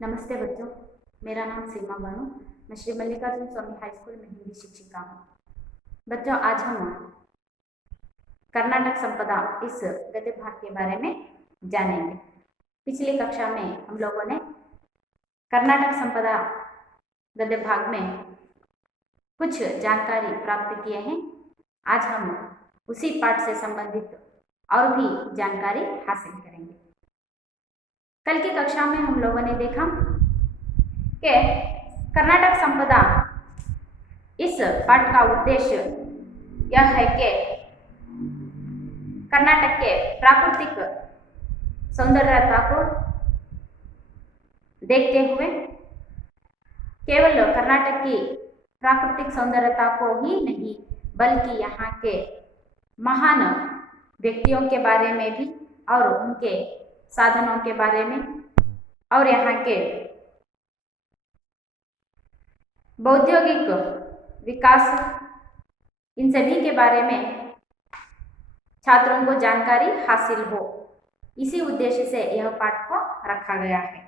नमस्ते बच्चों, मेरा नाम सीमा बानो। मैं श्री मल्लिकार्जुन स्वामी हाई स्कूल में हिंदी शिक्षिका हूँ। बच्चों, आज हम कर्नाटक संपदा इस गद्य भाग के बारे में जानेंगे। पिछली कक्षा में हम लोगों ने कर्नाटक संपदा गद्य भाग में कुछ जानकारी प्राप्त किए हैं। आज हम उसी पाठ से संबंधित और भी जानकारी हासिल करेंगे। कल की कक्षा में हम लोगों ने देखा कि कर्नाटक संपदा इस पाठ का उद्देश्य यह है कि कर्नाटक के प्राकृतिक सौंदर्यता को देखते हुए केवल कर्नाटक की प्राकृतिक सौंदर्यता को ही नहीं बल्कि यहाँ के महान व्यक्तियों के बारे में भी और उनके साधनों के बारे में और यहाँ के औद्योगिक विकास इन सभी के बारे में छात्रों को जानकारी हासिल हो, इसी उद्देश्य से यह पाठ को रखा गया है।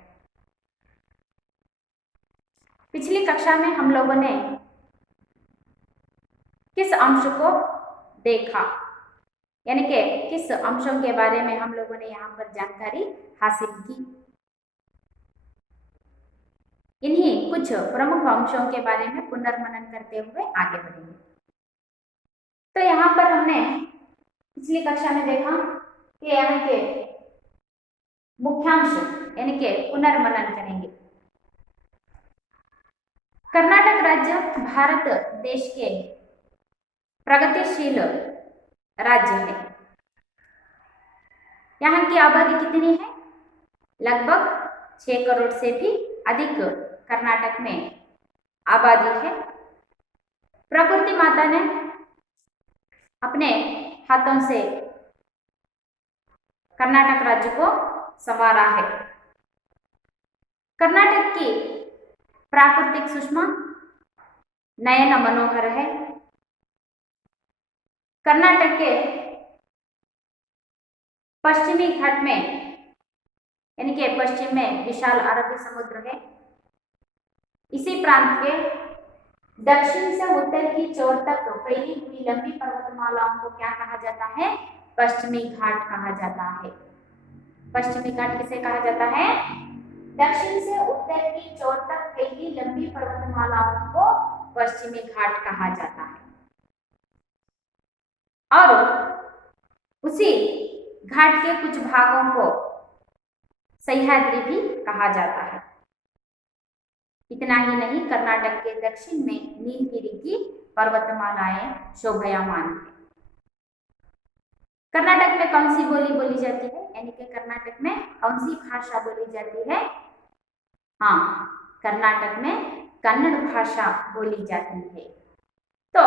पिछली कक्षा में हम लोगों ने किस अंश को देखा, यानी कि किस अंशों के बारे में हम लोगों ने यहाँ पर जानकारी हासिल की। इन्हीं कुछ प्रमुख अंशों के बारे में पुनर्मनन करते हुए आगे बढ़ेंगे। तो यहाँ पर हमने पिछली कक्षा में देखा कि यहाँ के मुख्यांश यानी कि पुनर्मनन करेंगे। कर्नाटक राज्य भारत देश के प्रगतिशील राज्य है। यहाँ की आबादी कितनी है? लगभग 6 करोड़ से भी अधिक कर्नाटक में आबादी है। प्रकृति माता ने अपने हाथों से कर्नाटक राज्य को संवारा है। कर्नाटक की प्राकृतिक सुषमा नयन मनोहर है। कर्नाटक के पश्चिमी घाट में यानी कि पश्चिम में विशाल अरबी समुद्र है। इसी प्रांत के दक्षिण से उत्तर की चोर तक फैली हुई लंबी पर्वतमालाओं को क्या कहा जाता है? पश्चिमी घाट कहा जाता है। पश्चिमी घाट किसे कहा जाता है? दक्षिण से उत्तर की चोर तक फैली लंबी पर्वतमालाओं को पश्चिमी घाट कहा जाता है। और उसी घाट के कुछ भागों को सह्याद्री भी कहा जाता है। इतना ही नहीं, कर्नाटक के दक्षिण में नीलगिरी की पर्वतमालाएं शोभायमान है। कर्नाटक में कौन सी बोली बोली जाती है, यानी कि कर्नाटक में कौन सी भाषा बोली जाती है? हाँ, कर्नाटक में कन्नड़ भाषा बोली जाती है। तो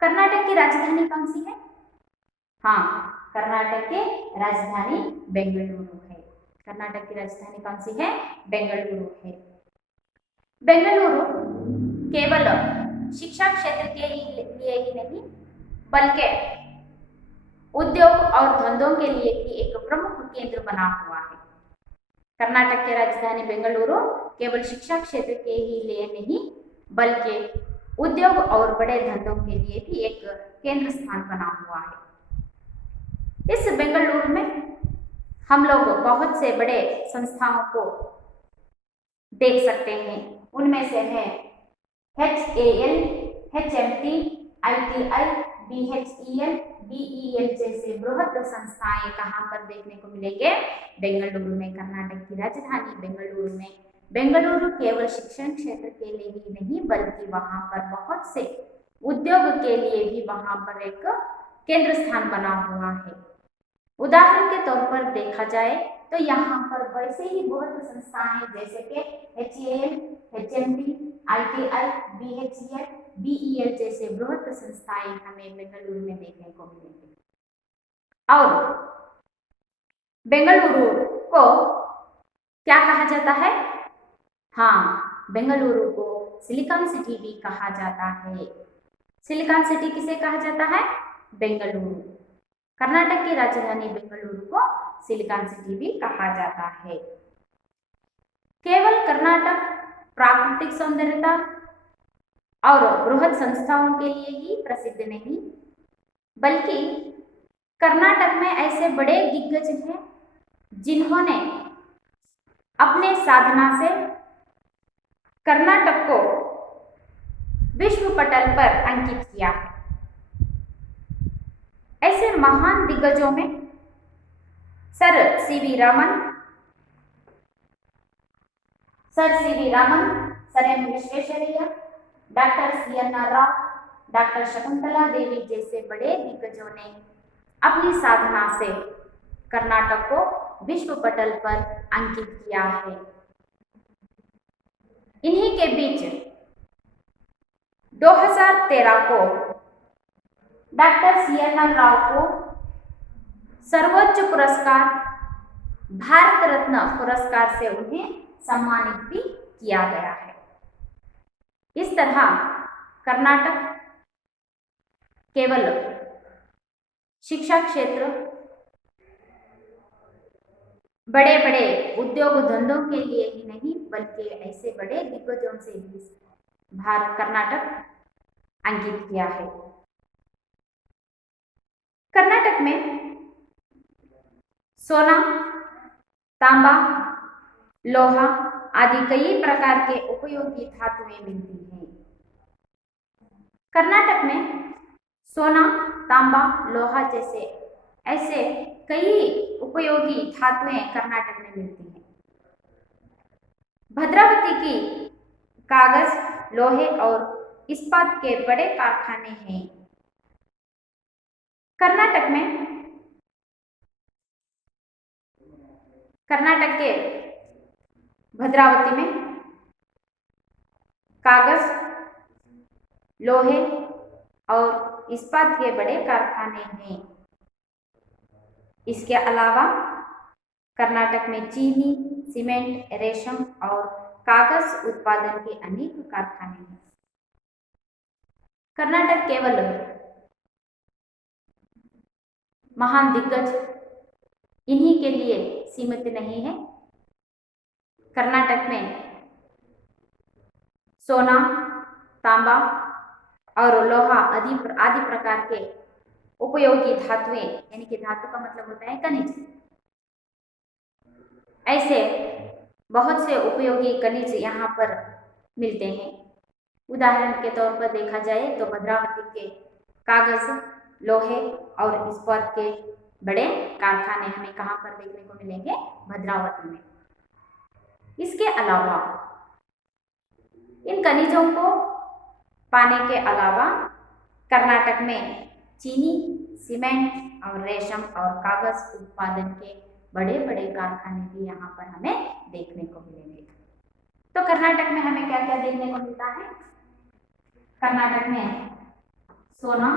कर्नाटक की राजधानी कौन सी है? हाँ, कर्नाटक की राजधानी बेंगलुरु है। कर्नाटक की राजधानी कौन सी है? बेंगलुरु है। बेंगलुरु केवल शिक्षा क्षेत्र के लिए ही नहीं बल्कि उद्योग और धंधों के लिए भी एक प्रमुख केंद्र बना हुआ है। कर्नाटक की राजधानी बेंगलुरु केवल शिक्षा क्षेत्र के ही लिए नहीं बल्कि उद्योग और बड़े धंधों के लिए भी एक केंद्र स्थान बना हुआ है। इस बेंगलुरु में हम लोग बहुत से बड़े संस्थाओं को देख सकते हैं। उनमें से है HAL, HMT, ITI, BHEL, BEL जैसे बृहद संस्थाएं कहाँ पर देखने को मिलेंगे? बेंगलुरु में। कर्नाटक की राजधानी बेंगलुरु में। बेंगलुरु केवल शिक्षण क्षेत्र के लिए ही नहीं बल्कि वहां पर बहुत से उद्योग के लिए भी वहां पर एक केंद्र स्थान बना हुआ है। उदाहरण के तौर पर देखा जाए तो यहाँ पर वैसे ही बहुत संस्थाएं जैसे कि HAL, HMT, ITI, BHEL, BEL जैसे बृहद संस्थाएं हमें बेंगलुरु में देखने को मिलेंगी। और बेंगलुरु को क्या कहा जाता है? हाँ, बेंगलुरु को सिलिकॉन सिटी भी कहा जाता है। सिलिकॉन सिटी किसे कहा जाता है? बेंगलुरु। कर्नाटक की राजधानी बेंगलुरु को सिलिकॉन सिटी भी कहा जाता है। केवल कर्नाटक प्राकृतिक सौंदर्यता और बृहद संस्थाओं के लिए ही प्रसिद्ध नहीं, बल्कि कर्नाटक में ऐसे बड़े दिग्गज हैं जिन्होंने अपने साधना से कर्नाटक को विश्व पटल पर अंकित किया है। ऐसे महान दिग्गजों में sir CV Raman, sir M Visvesvaraya, doctor CNR Rao, doctor Shakuntala Devi जैसे बड़े दिग्गजों ने अपनी साधना से कर्नाटक को विश्व पटल पर अंकित किया है। इन्हीं के बीच 2013 को डॉक्टर CNR राव को सर्वोच्च पुरस्कार भारत रत्न पुरस्कार से उन्हें सम्मानित भी किया गया है। इस तरह कर्नाटक केवल शिक्षा क्षेत्र, बड़े बड़े उद्योग धंधों के लिए ही नहीं, बल्कि ऐसे बड़े दिग्गजों से भी भारत कर्नाटक अंकित किया है। कर्नाटक में सोना, तांबा, लोहा आदि कई प्रकार के उपयोगी धातुएं मिलती हैं। कर्नाटक में सोना, तांबा, लोहा जैसे ऐसे कई उपयोगी धातुएं कर्नाटक में मिलती हैं। भद्रावती की कागज, लोहे और इस्पात के बड़े कारखाने हैं। कर्नाटक के भद्रावती में कागज, लोहे और इस्पात के बड़े कारखाने हैं। इसके अलावा कर्नाटक में चीनी, सीमेंट, रेशम और कागज उत्पादन के अनेक कारखाने हैं। कर्नाटक केवल महान दिग्गज इन्हीं के लिए सीमित नहीं है। कर्नाटक में सोना, तांबा और लोहा आदि प्रकार के उपयोगी धातुएं, यानी कि धातु का मतलब होता है खनिज, ऐसे बहुत से उपयोगी खनिज यहाँ पर मिलते हैं। उदाहरण के तौर पर देखा जाए तो भद्रावती के कागज, लोहे और इस्पात के बड़े कारखाने हमें कहाँ पर देखने को मिलेंगे? भद्रावती में। इसके अलावा इन खनिजों को पाने के अलावा कर्नाटक में चीनी, सीमेंट और रेशम और कागज उत्पादन के बड़े बड़े कारखाने भी यहाँ पर हमें देखने को मिलेंगे। तो कर्नाटक में हमें क्या क्या देखने को मिलता है? कर्नाटक में सोना,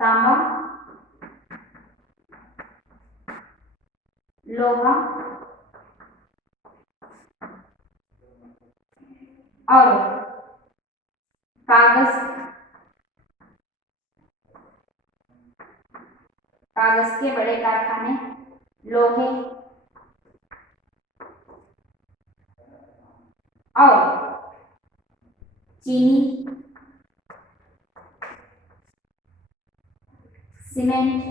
तांबा, लोहा और कागज के बड़े कारखाने, लोहे और चीनी, सीमेंट,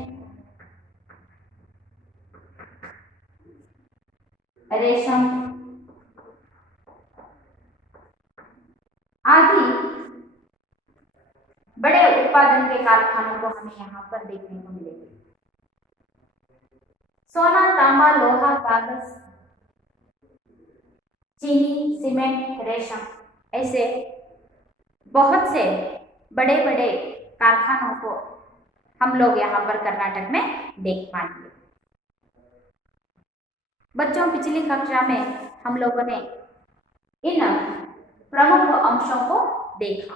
रेशम आदि बड़े उत्पादन के कारखानों को हमें यहाँ पर देखने को मिलेंगे। सोना, तांबा, लोहा, कागज, चीनी, सीमेंट, रेशम ऐसे बहुत से बड़े बड़े कारखानों को हम लोग यहाँ पर कर्नाटक में देख पाएंगे। बच्चों, पिछली कक्षा में हम लोगों ने इन प्रमुख अंशों को देखा।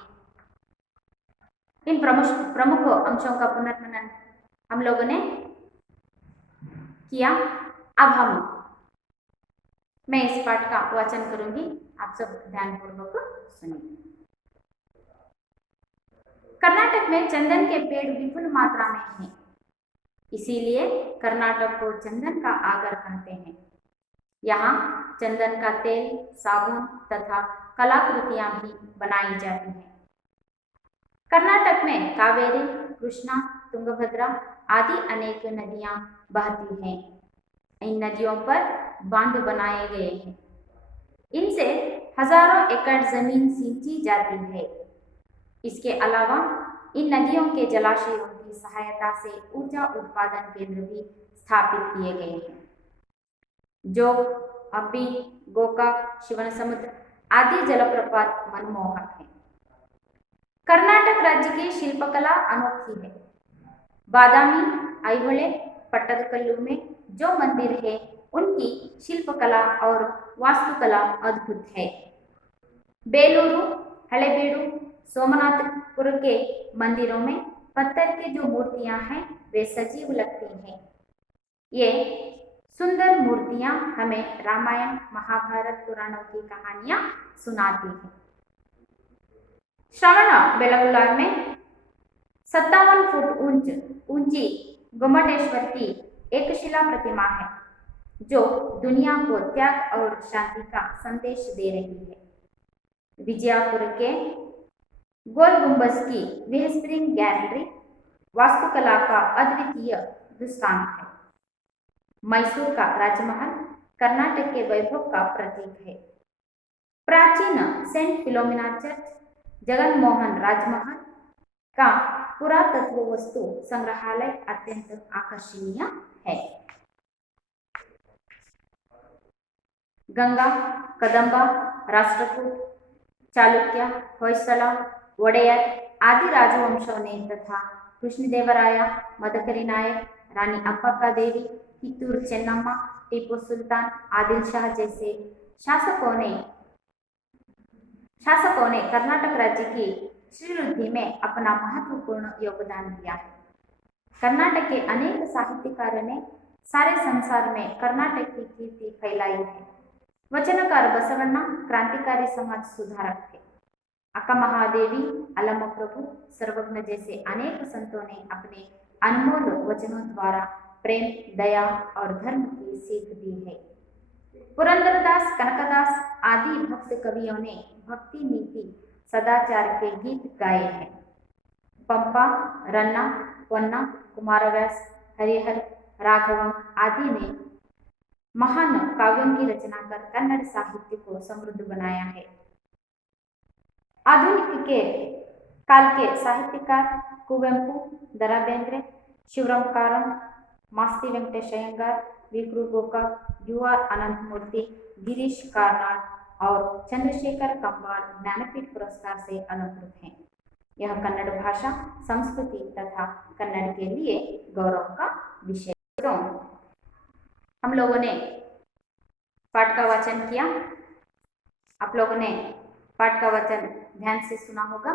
इन प्रमुख अंशों का पुनर्मनन हम लोगों ने किया। अब मैं इस पाठ का वाचन करूंगी, आप सब ध्यानपूर्वक सुनिए। कर्नाटक में चंदन के पेड़ विपुल मात्रा में हैं। इसीलिए कर्नाटक को चंदन का आगर कहते हैं। यहाँ चंदन का तेल, साबुन तथा कलाकृतियां भी बनाई जाती हैं। कर्नाटक में कावेरी, कृष्णा, तुंगभद्रा आदि अनेक नदियां बहती हैं। इन नदियों पर बांध बनाए गए हैं। इनसे हजारों एकड़ जमीन सिंची जाती है। इसके अलावा इन नदियों के जलाशयों की सहायता से ऊर्जा उत्पादन केंद्र भी स्थापित किए गए हैं। जो हम्पी, गोकाक, शिवनसमुद्र आदि जलप्रपात मनमोहक हैं। कर्नाटक राज्य की शिल्पकला अनोखी है। बादामी, ऐहोळे, पट्टदकल्लू में जो मंदिर है उनकी शिल्पकला और वास्तुकला अद्भुत है। बेलूरू, हलेबीडु, सोमनाथपुर के मंदिरों में पत्थर की जो मूर्तियां हैं वे सजीव लगती हैं। ये सुंदर मूर्तियां हमें रामायण, महाभारत, पुराणों की कहानियां सुनाती हैं। श्रवण बेलगोला में 57 फुट ऊंची गोमटेश्वर की एक शिला प्रतिमा है जो दुनिया को त्याग और शांति का संदेश दे रही है। विजयपुर के गोल गुंबज की वह स्प्रिंग गैलरी वास्तुकला का अद्वितीय दृष्टांत है। मैसूर का राजमहल कर्नाटक के वैभव का प्रतीक है। प्राचीन saint Philomena church, Jagan Mohan राजमहल का पुरातत्व वस्तु संग्रहालय अत्यंत आकर्षणीय है। गंगा, कदंबा, राष्ट्रकूट, चालुक्य, होयसला, वोडेयर आदि राजवंशों ने तथा कृष्णदेवराया, मदकरी नायक, रानी अप्पक्का देवी, कित्तूर चेन्नम्मा, टीपू सुल्तान, आदिल शाह जैसे शासकों ने कर्नाटक राज्य की श्रीवृद्धि में अपना महत्वपूर्ण योगदान दिया है। कर्नाटक के अनेक साहित्यकारों ने सारे संसार में कर्नाटक की कीर्ति फैलाई है। वचनकार बसवण्ण क्रांतिकारी समाज सुधारक थे। अक्का महादेवी, अलम प्रभु, सर्वज्ञ जैसे अनेक संतों ने अपने अनमोल वचनों द्वारा प्रेम, दया और धर्म की सीख दी है। पुरंदरदास, कनकदास आदि भक्त कवियों ने भक्ति, नीति, सदाचार के गीत गाए हैं। पंपा, रन्ना, पोन्ना, कुमारव्यास, हरिहर, राघवम आदि ने महान काव्यों की रचना कर कन्नड़ साहित्य को समृद्ध बनाया है। आधुनिक के काल के साहित्यकार कुवेंपु, दरा बेंद्रे, शिवराम कारंत, मास्ती वेंकटेश अयंगार, विक्रु गोकाक, युवा अनंतमूर्ति, गिरीश कार्नाड और चंद्रशेखर कंबार ज्ञानपीठ पुरस्कार से अलंकृत हैं। यह कन्नड़ भाषा, संस्कृति तथा कन्नड़ के लिए गौरव का विषय। तो हम लोगों ने पाठ का वाचन किया। आप लोगों ने पाठ का वाचन ध्यान से सुना होगा।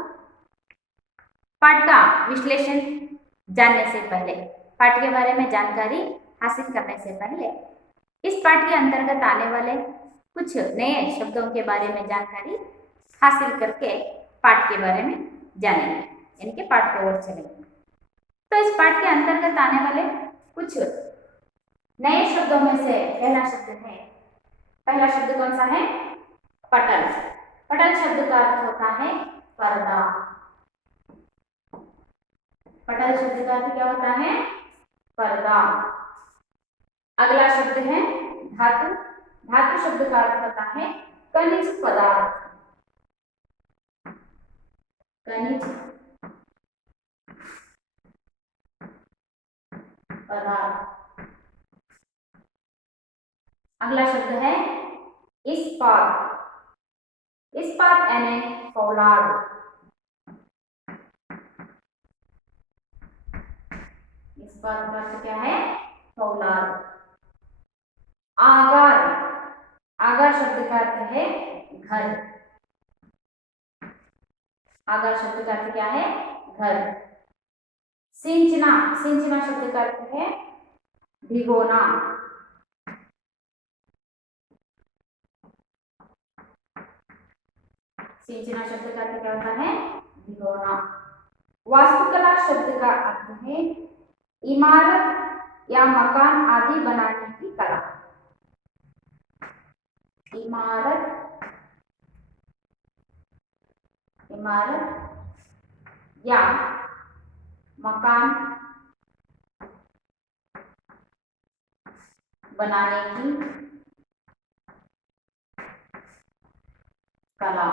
पाठ का विश्लेषण जानने से पहले, पाठ के बारे में जानकारी हासिल करने से पहले इस पाठ के अंतर्गत आने वाले कुछ नए शब्दों के बारे में जानकारी हासिल करके पाठ के बारे में जानेंगे, यानी कि पाठ की ओर चलेंगे। तो इस पाठ के अंतर्गत आने वाले कुछ नए शब्दों में से पहला शब्द कौन सा है? पटल। पटल शब्द का अर्थ होता है पर्दा। पटल शब्द का अर्थ क्या होता है? पर्दा। अगला शब्द है धातु। धातु शब्द का अर्थ होता है खनिज पदार्थ। खनिज पदार्थ। अगला शब्द है इस्पात। इस्पात यानी फौलाद। इस्पात का अर्थ क्या है? फौलाद। आगार। आगार शब्द का अर्थ है घर। आगार शब्द का अर्थ क्या है? घर। सिंचना। सिंचना शब्द का अर्थ है भिगोना। सिंचना शब्द का अर्थ क्या होता है? भिगोना। वास्तुकला शब्द का अर्थ है इमारत या मकान आदि बनाने की कला। इमारत, इमारत या मकान बनाने की कला।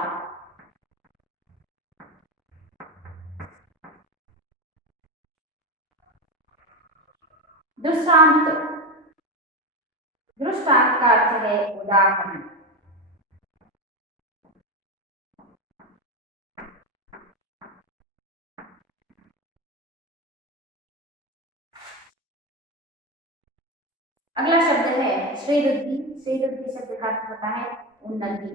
दृष्टांत, दृष्टांत का अर्थ है उदाहरण। अगला शब्द है श्रीवृद्धि। श्रीवृद्धि शब्द का अर्थ होता है उन्नति।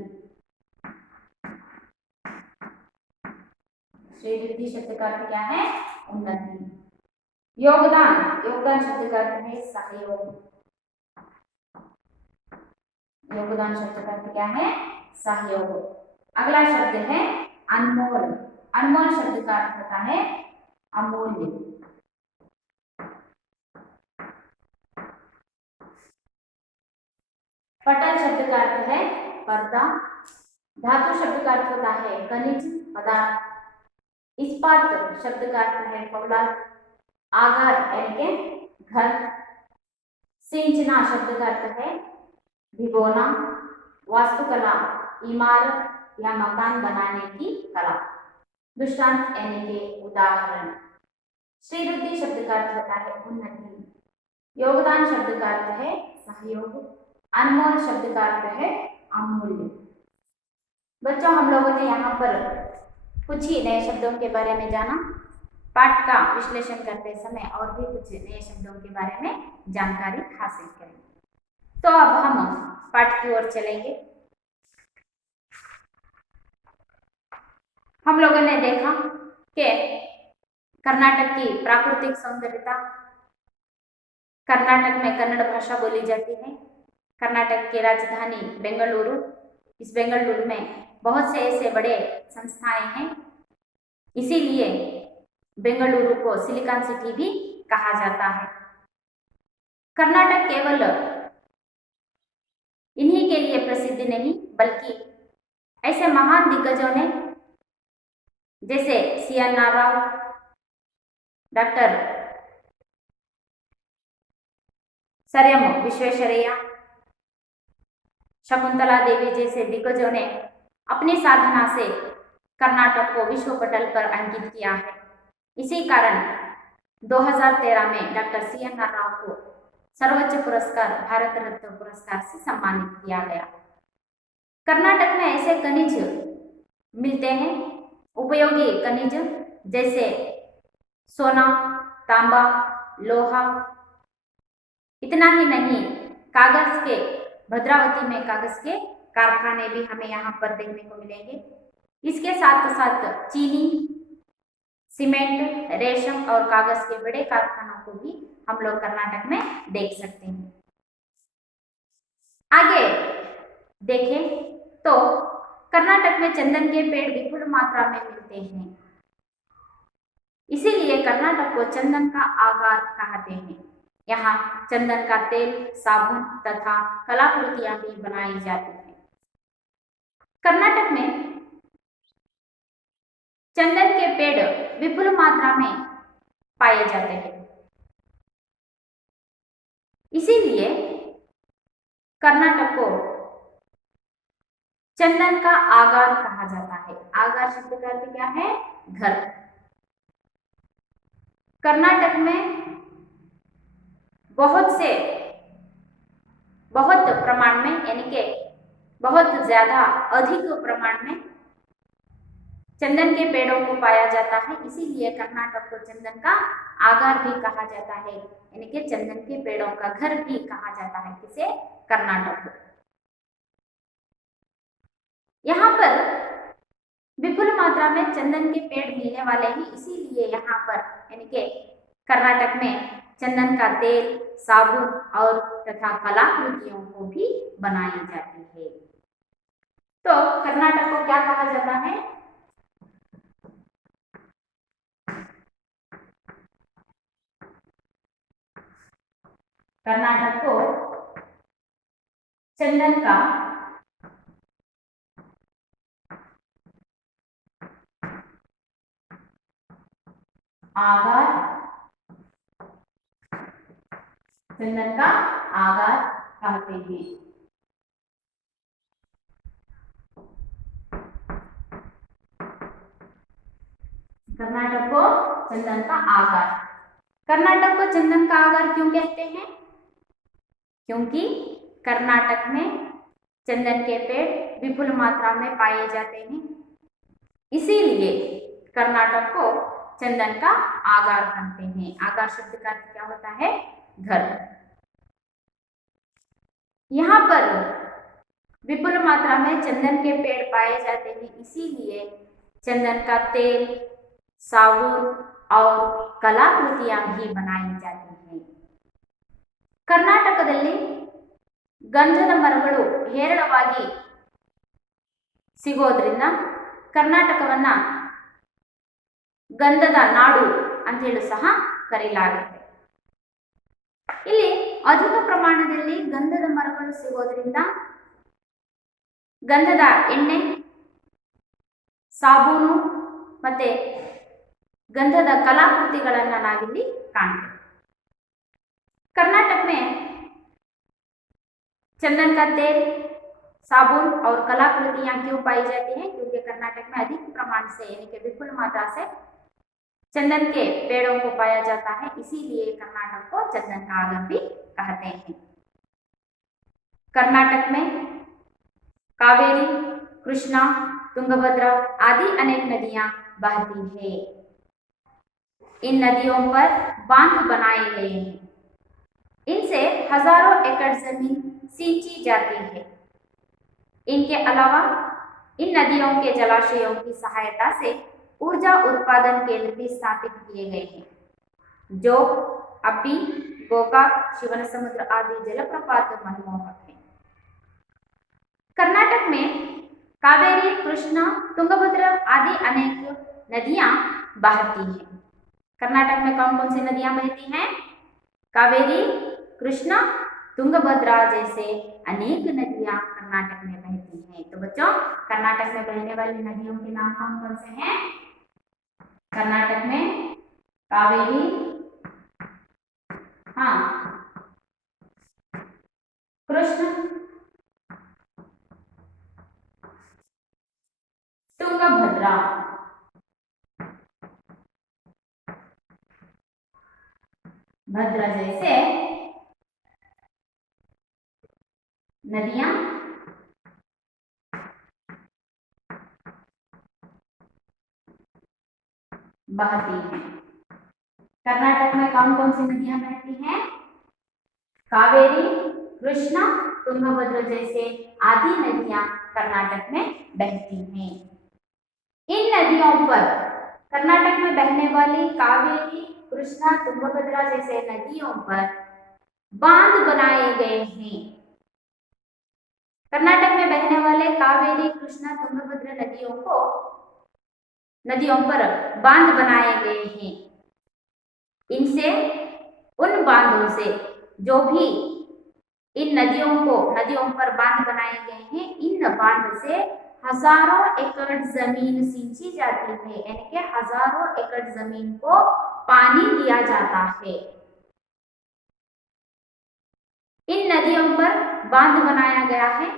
श्रीवृद्धि शब्द का अर्थ क्या है? उन्नति। योगदान, योगदान शब्द का अर्थ है सहयोग। योगदान शब्द का अर्थ क्या है? सहयोग। अगला शब्द है अनमोल। अनमोल शब्द का अर्थ होता है अमूल्य। पटल शब्द का अर्थ है पर्दा। धातु शब्द का अर्थ होता है खनिज पदार्थ। इस्पात शब्द का अर्थ है फौलाद। आगार यानी के घर। सिंचना शब्द का अर्थ है भिगोना। वास्तुकला इमारत या मकान बनाने की कला। दृष्टांत यानी के उदाहरण। श्रीवृद्धि शब्द का अर्थ होता है उन्नति। योगदान शब्द का अर्थ है सहयोग। अनमोल शब्द का अर्थ है अमूल्य। बच्चों, हम लोगों ने यहाँ पर कुछ ही नए शब्दों के बारे में जाना। पाठ का विश्लेषण करते समय और भी कुछ नए शब्दों के बारे में जानकारी हासिल करेंगे। तो अब हम पाठ की ओर चलेंगे। हम लोगों ने देखा कि कर्नाटक की प्राकृतिक सौंदर्यता, कर्नाटक में कन्नड़ भाषा बोली जाती है। कर्नाटक की राजधानी बेंगलुरु। इस बेंगलुरु में बहुत से ऐसे बड़े संस्थाएं हैं, इसीलिए बेंगलुरु को सिलिकॉन सिटी भी कहा जाता है। कर्नाटक केवल इन्हीं के लिए प्रसिद्ध नहीं, बल्कि ऐसे महान दिग्गजों ने जैसे CNR Rao, doctor sir M Visvesvaraya, Shakuntala Devi जैसे दिग्गजों ने अपनी साधना से कर्नाटक को विश्व पटल पर अंकित किया है। इसी कारण 2013 में डॉक्टर CNR राव को सर्वोच्च पुरस्कार भारत रत्न पुरस्कार से सम्मानित किया गया। कर्नाटक में ऐसे खनिज मिलते हैं, उपयोगी खनिज जैसे सोना, तांबा, लोहा। इतना ही नहीं, कागज के, भद्रावती में कागज के कारखाने भी हमें यहाँ पर देखने को मिलेंगे। इसके साथ साथ चीनी, सीमेंट, रेशम और कागज के बड़े कारखानों को भी हम लोग कर्नाटक में देख सकते हैं। आगे देखें तो कर्नाटक में चंदन के पेड़ विपुल मात्रा में मिलते हैं, इसीलिए कर्नाटक को चंदन का आगार कहते हैं। यहाँ चंदन का तेल, साबुन तथा कलाकृतियां भी बनाई जाती हैं। कर्नाटक में चंदन के पेड़ विपुल मात्रा में पाए जाते हैं, इसीलिए कर्नाटक को चंदन का आगार कहा जाता है। आगार शब्द का अर्थ क्या है? घर। कर्नाटक में बहुत प्रमाण में, यानी कि बहुत ज्यादा अधिक प्रमाण में चंदन के पेड़ों को पाया जाता है, इसीलिए कर्नाटक को चंदन का आगार भी कहा जाता है, यानी कि चंदन के पेड़ों का घर भी कहा जाता है। किसे? कर्नाटक को। यहाँ पर विपुल मात्रा में चंदन के पेड़ मिलने वाले हैं, इसीलिए यहाँ पर यानी कि कर्नाटक में चंदन का तेल, साबुन और तथा कलाकृतियों को भी बनाई जाती है। तो कर्नाटक को क्या कहा जाता है? कर्नाटक को चंदन का आगार, चंदन का आगार कहते हैं। कर्नाटक को चंदन का आगार। कर्नाटक को चंदन का आगार क्यों कहते हैं? क्योंकि कर्नाटक में चंदन के पेड़ विपुल मात्रा में पाए जाते हैं, इसीलिए कर्नाटक को चंदन का आगार कहते हैं। आगार शब्द का अर्थ क्या होता है? घर। यहाँ पर विपुल मात्रा में चंदन के पेड़ पाए जाते हैं, इसीलिए चंदन का तेल, साबुन और कलाकृतियां भी बनाई जाती हैं। कर्नाटकದಲ್ಲಿ ಗಂಧದ ಮರಗಳು ಹೇರಳವಾಗಿ ಸಿಗೋದ್ರಿಂದ ಕರ್ನಾಟಕವನ್ನ ಗಂಧದ ನಾಡು ಅಂತ ಹೇಳಿ ಸಹ ಕರೆಯಲಾಗುತ್ತೆ। ಇಲ್ಲಿ ಅಧಿಕ ಪ್ರಮಾಣದಲ್ಲಿ ಗಂಧದ ಮರಗಳು ಸಿಗೋದ್ರಿಂದ ಗಂಧದ ಎಣ್ಣೆ, ಸಾಬೂನು ಮತ್ತೆ गंधद कलाकृतिಗಳನ್ನ ನಾವಿಲ್ಲಿ ಕಾಣ್ತೇವೆ। कर्नाटक में चंदन का तेल, साबुन और कलाकृतियां क्यों पाई जाती हैं? क्योंकि कर्नाटक में अधिक प्रमाण से यानी कि विपुल मात्रा से चंदन के पेड़ों को पाया जाता है, इसीलिए कर्नाटक को चंदन का आगार भी कहते हैं। कर्नाटक में कावेरी, कृष्णा, तुंगभद्रा आदि अनेक नदियां बहती है। इन नदियों पर बांध बनाए गए हैं, इनसे हजारों एकड़ जमीन सींची जाती है। इनके अलावा इन नदियों के जलाशयों की सहायता से ऊर्जा उत्पादन केंद्र भी स्थापित किए गए हैं, जो अब्बी, गोकाक, शिवनसमुद्र आदि जलप्रपात मनमोहक हैं। कर्नाटक में कावेरी, कृष्णा, तुंगभद्रा आदि अनेक नदियां बहती हैं। कर्नाटक में कौन कौन सी नदियां बहती हैं? कावेरी, कृष्णा, तुंगभद्रा जैसे अनेक नदियां कर्नाटक में बहती हैं। तो बच्चों, कर्नाटक में बहने वाली नदियों के नाम कौन कौन से हैं? कर्नाटक में कावेरी, हाँ, कृष्ण, तुंगभद्रा, भद्रा जैसे नदियां बहती हैं। कर्नाटक में कौन कौन सी नदियां बहती हैं? कावेरी, कृष्णा, तुंगभद्रा जैसे आदि नदियां कर्नाटक में बहती हैं। इन नदियों पर, कर्नाटक में बहने वाली कावेरी, कृष्णा, तुंगभद्रा जैसे नदियों पर बांध बनाए गए हैं। कर्नाटक में बहने वाले कावेरी, कृष्णा, तुंगभद्रा नदियों पर बांध बनाए गए हैं। इनसे, उन बांधों से, जो भी इन नदियों पर बांध बनाए गए हैं, इन बांध से हजारों एकड़ जमीन सींची जाती है, यानी कि हजारों एकड़ जमीन को पानी दिया जाता है। इन नदियों पर बांध बनाया गया है,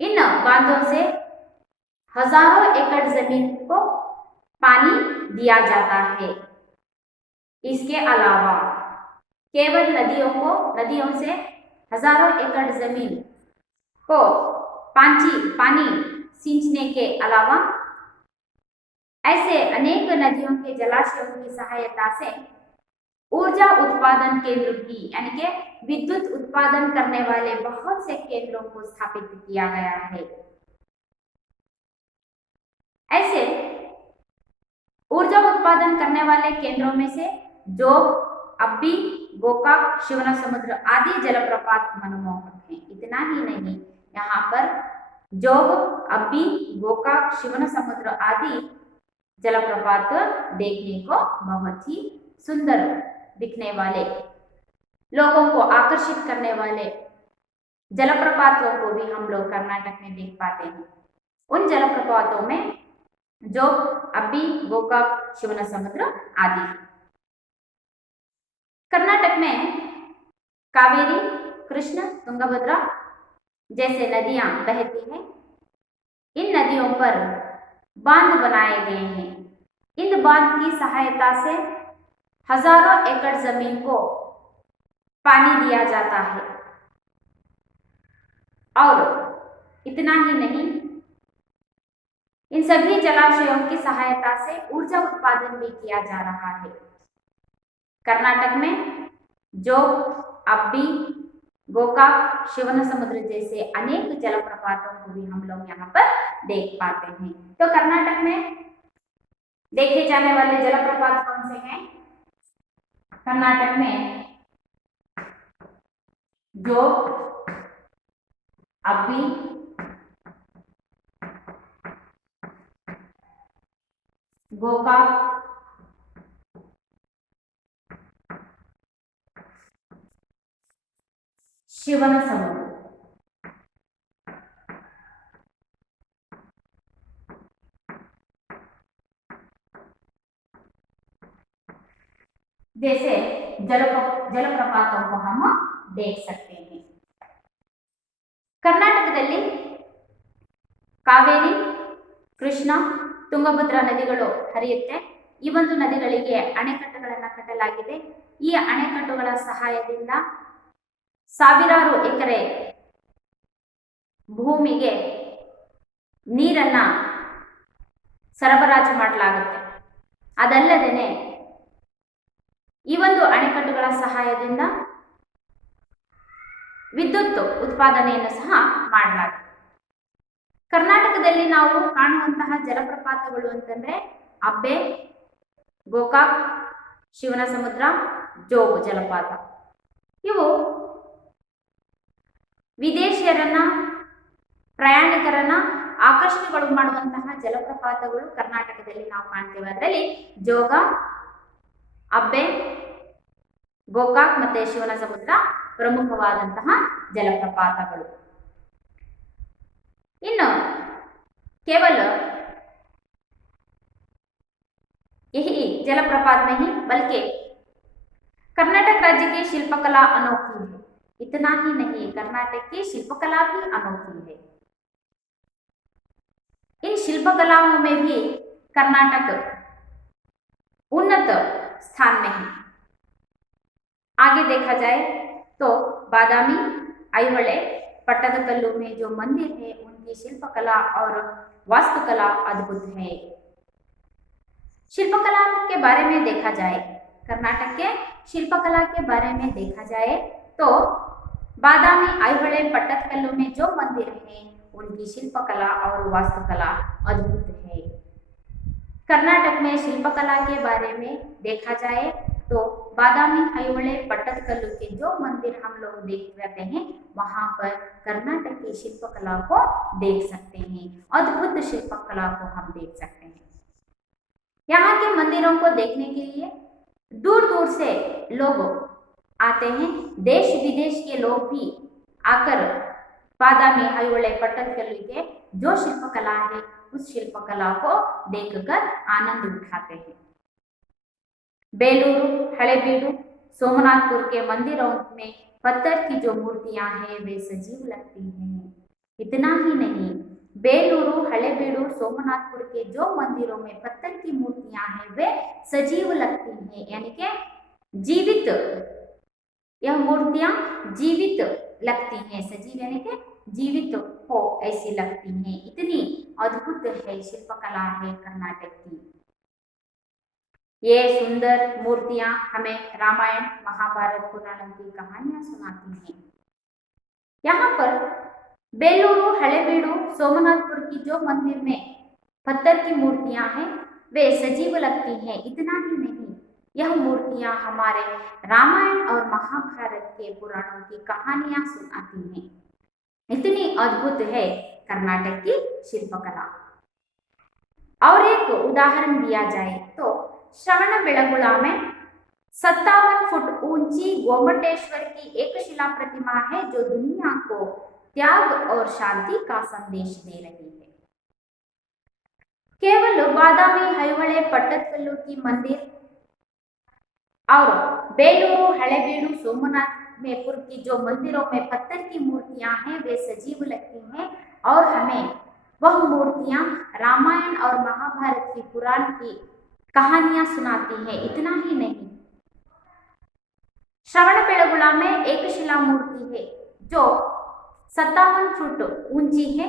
इन बांधों से हजारों एकड़ जमीन को पानी दिया जाता है। इसके अलावा केवल नदियों से हजारों एकड़ जमीन को पानी सींचने के अलावा ऐसे अनेक नदियों के जलाशयों की सहायता से ऊर्जा उत्पादन केंद्र भी, यानी कि विद्युत उत्पादन करने वाले बहुत से केंद्रों को स्थापित किया गया है। ऐसे ऊर्जा उत्पादन करने वाले केंद्रों में से जोग, अब्बी, गोकाक, शिवनसमुद्र आदि जलप्रपात मनमोहक हैं। इतना ही नहीं, यहाँ पर जोग, अब्बी, गोकाक, शिवनसमुद्र आदि जलप्रपात देखने को बहुत ही सुंदर दिखने वाले लोगों को आकर्षित करने वाले जलप्रपातों को भी हम लोग कर्नाटक में देख पाते हैं। उन जलप्रपातों में जो अब्बी, गोकाक, शिवनसमुद्र आदि। कर्नाटक में कावेरी, कृष्ण, तुंगभद्रा जैसे नदियां बहती हैं। इन नदियों पर बांध बनाए गए हैं। इन बांध की सहायता से हजारों एकड़ जमीन को पानी दिया जाता है। और इतना ही नहीं, इन सभी जलाशयों की सहायता से ऊर्जा उत्पादन भी किया जा रहा है। कर्नाटक में जो अब्बी, गोकाक, शिवनसमुद्र जैसे अनेक जलप्रपातों को भी हम लोग यहाँ पर देख पाते हैं। तो कर्नाटक में देखे जाने वाले जलप्रपात कौन से हैं? कर्नाटक में जो अब्बी, गोकाक, शिवनसमुद्र जैसे जलप्रपातों को हम देख सकते हैं। कर्नाटकದಲ್ಲಿ ಕಾವೇರಿ, ಕೃಷ್ಣ, ತುಂಗಭದ್ರಾ ನದಿಗಳು ಹರಿಯುತ್ತೆ. ಈ ಒಂದು ನದಿಗಳಿಗೆ ಅಣೆಕಟ್ಟುಗಳನ್ನು ಕಟ್ಟಲಾಗಿದೆ. ಈ ಅಣೆಕಟ್ಟುಗಳ ಸಹಾಯದಿಂದ ಸಾವಿರಾರು ಎಕರೆ ಭೂಮಿಗೆ ನೀರನ್ನ ಸರಬರಾಜು ಮಾಡಲಾಗುತ್ತೆ. ಅದಲ್ಲದೆ ಈ ಒಂದು ಅಣೆಕಟ್ಟುಗಳ ಸಹಾಯದಿಂದ ವಿದ್ಯುತ್ ಉತ್ಪಾದನೆಯನ್ನು ಸಹ ಮಾಡಲಾಗುತ್ತೆ. ಕರ್ನಾಟಕದಲ್ಲಿ ನಾವು ಕಾಣುವಂತಹ ಜಲಪ್ರಪಾತಗಳು ಅಂತಂದ್ರೆ ಅಬ್ಬೆ, ಗೋಕಾಕ್, ಶಿವನಸಮುದ್ರ, ಜೋಗ್ ಜಲಪಾತ. ಇವು ವಿದೇಶಿಯರನ್ನ, ಪ್ರಯಾಣಿಕರನ್ನ ಆಕರ್ಷಣೆಗಳು ಮಾಡುವಂತಹ ಜಲಪ್ರಪಾತಗಳು ಕರ್ನಾಟಕದಲ್ಲಿ ನಾವು ಕಾಣ್ತೇವೆ. ಅದರಲ್ಲಿ ಜೋಗ, ಅಬ್ಬೆ, ಗೋಕಾಕ್ ಮತ್ತೆ ಶಿವನಸಮುದ್ರ ಪ್ರಮುಖವಾದಂತಹ ಜಲಪ್ರಪಾತಗಳು. ಇನ್ನು केवल यही जलप्रपात नहीं बल्कि कर्नाटक राज्य की शिल्पकला अनोखी है। इतना ही नहीं, कर्नाटक की शिल्पकला भी अनोखी है। इन शिल्पकलाओं में भी कर्नाटक उन्नत स्थान में है। आगे देखा जाए तो बादामी, ऐहोळे, पट्टदकल्लु में जो मंदिर है उनकी शिल्पकला और वास्तुकला अद्भुत है। शिल्पकला के बारे में देखा जाए, कर्नाटक के शिल्पकला के बारे में देखा जाए तो बादामी, ऐहोळे, पट्टदकल्लु में जो मंदिर है उनकी शिल्पकला और वास्तुकला अद्भुत है। कर्नाटक में शिल्पकला के बारे में देखा जाए तो बादामी, ऐहोळे, पट्टदकल्लु के जो मंदिर हम लोग देख रहे हैं वहां पर कर्नाटक की शिल्पकला को देख सकते हैं। अद्भुत शिल्पकला को हम देख सकते हैं। यहाँ के मंदिरों को देखने के लिए दूर दूर से लोग आते हैं। देश विदेश के लोग भी आकर बादामी, ऐहोळे, पट्टदकल्लु के जो शिल्पकला है उस शिल्पकला को देखकर आनंद उठाते हैं। बेलूरू, हलेबीडु, सोमनाथपुर के मंदिरों में पत्थर की जो मूर्तियां हैं वे सजीव लगती हैं। इतना ही नहीं, बेलूरू, हलेबीडु, सोमनाथपुर के जो मंदिरों में पत्थर की मूर्तियां हैं वे सजीव लगती हैं, यानी कि जीवित, यह मूर्तियां जीवित लगती हैं। सजीव यानी कि जीवित हो ऐसी लगती हैं। इतनी अद्भुत है शिल्पकला है कर्नाटक की। ये सुंदर मूर्तियां हमें रामायण, महाभारत, पुराणों की कहानियां सुनाती हैं। यहाँ पर बेलूरू, हलेबीडु, सोमनाथपुर की जो मंदिर में पत्थर की मूर्तियां हैं वे सजीव लगती हैं। इतना ही नहीं, यह मूर्तियां हमारे रामायण और महाभारत के पुराणों की कहानियां सुनाती हैं। इतनी अद्भुत है कर्नाटक की शिल्पकला। और एक उदाहरण दिया जाए तो श्रवणबेळगोಳ में 57 फुट ऊंची गोमटेश्वर की एक शिला प्रतिमा है जो दुनिया को त्याग और शांति का संदेश दे रही है। केवल बादामी ಐಹೊಳೆ पट्टदकल्लु की मंदिर और बेलूरू हलेबीडु सोमनाथ मेपुर की जो मंदिरों में पत्थर की मूर्तियां हैं वे सजीव लगती हैं और हमें वह मूर्तियां रामायण और महाभारत की पुराण की कहानियां सुनाती हैं। इतना ही नहीं, श्रवणबेळगोಳ में एक शिला मूर्ति है जो 57 फुट ऊंची है।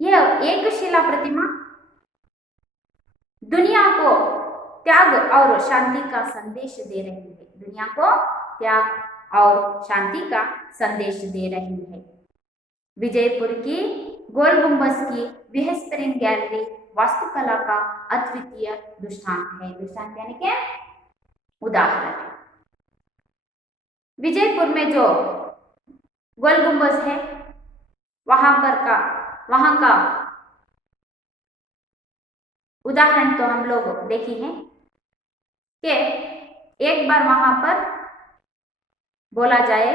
यह एक शिला प्रतिमा दुनिया को त्याग और शांति का संदेश दे रही है। दुनिया को त्याग और शांति का संदेश दे रही है। विजयपुर की गोल गुंबज की विहस्परिंग गैलरी वास्तुकला का अद्वितीय दृष्टांत है। दृष्टांत यानी कि उदाहरण है। विजयपुर में जो गोल गुंबज है वहां का उदाहरण तो हम लोग देखे हैं कि एक बार वहां पर बोला जाए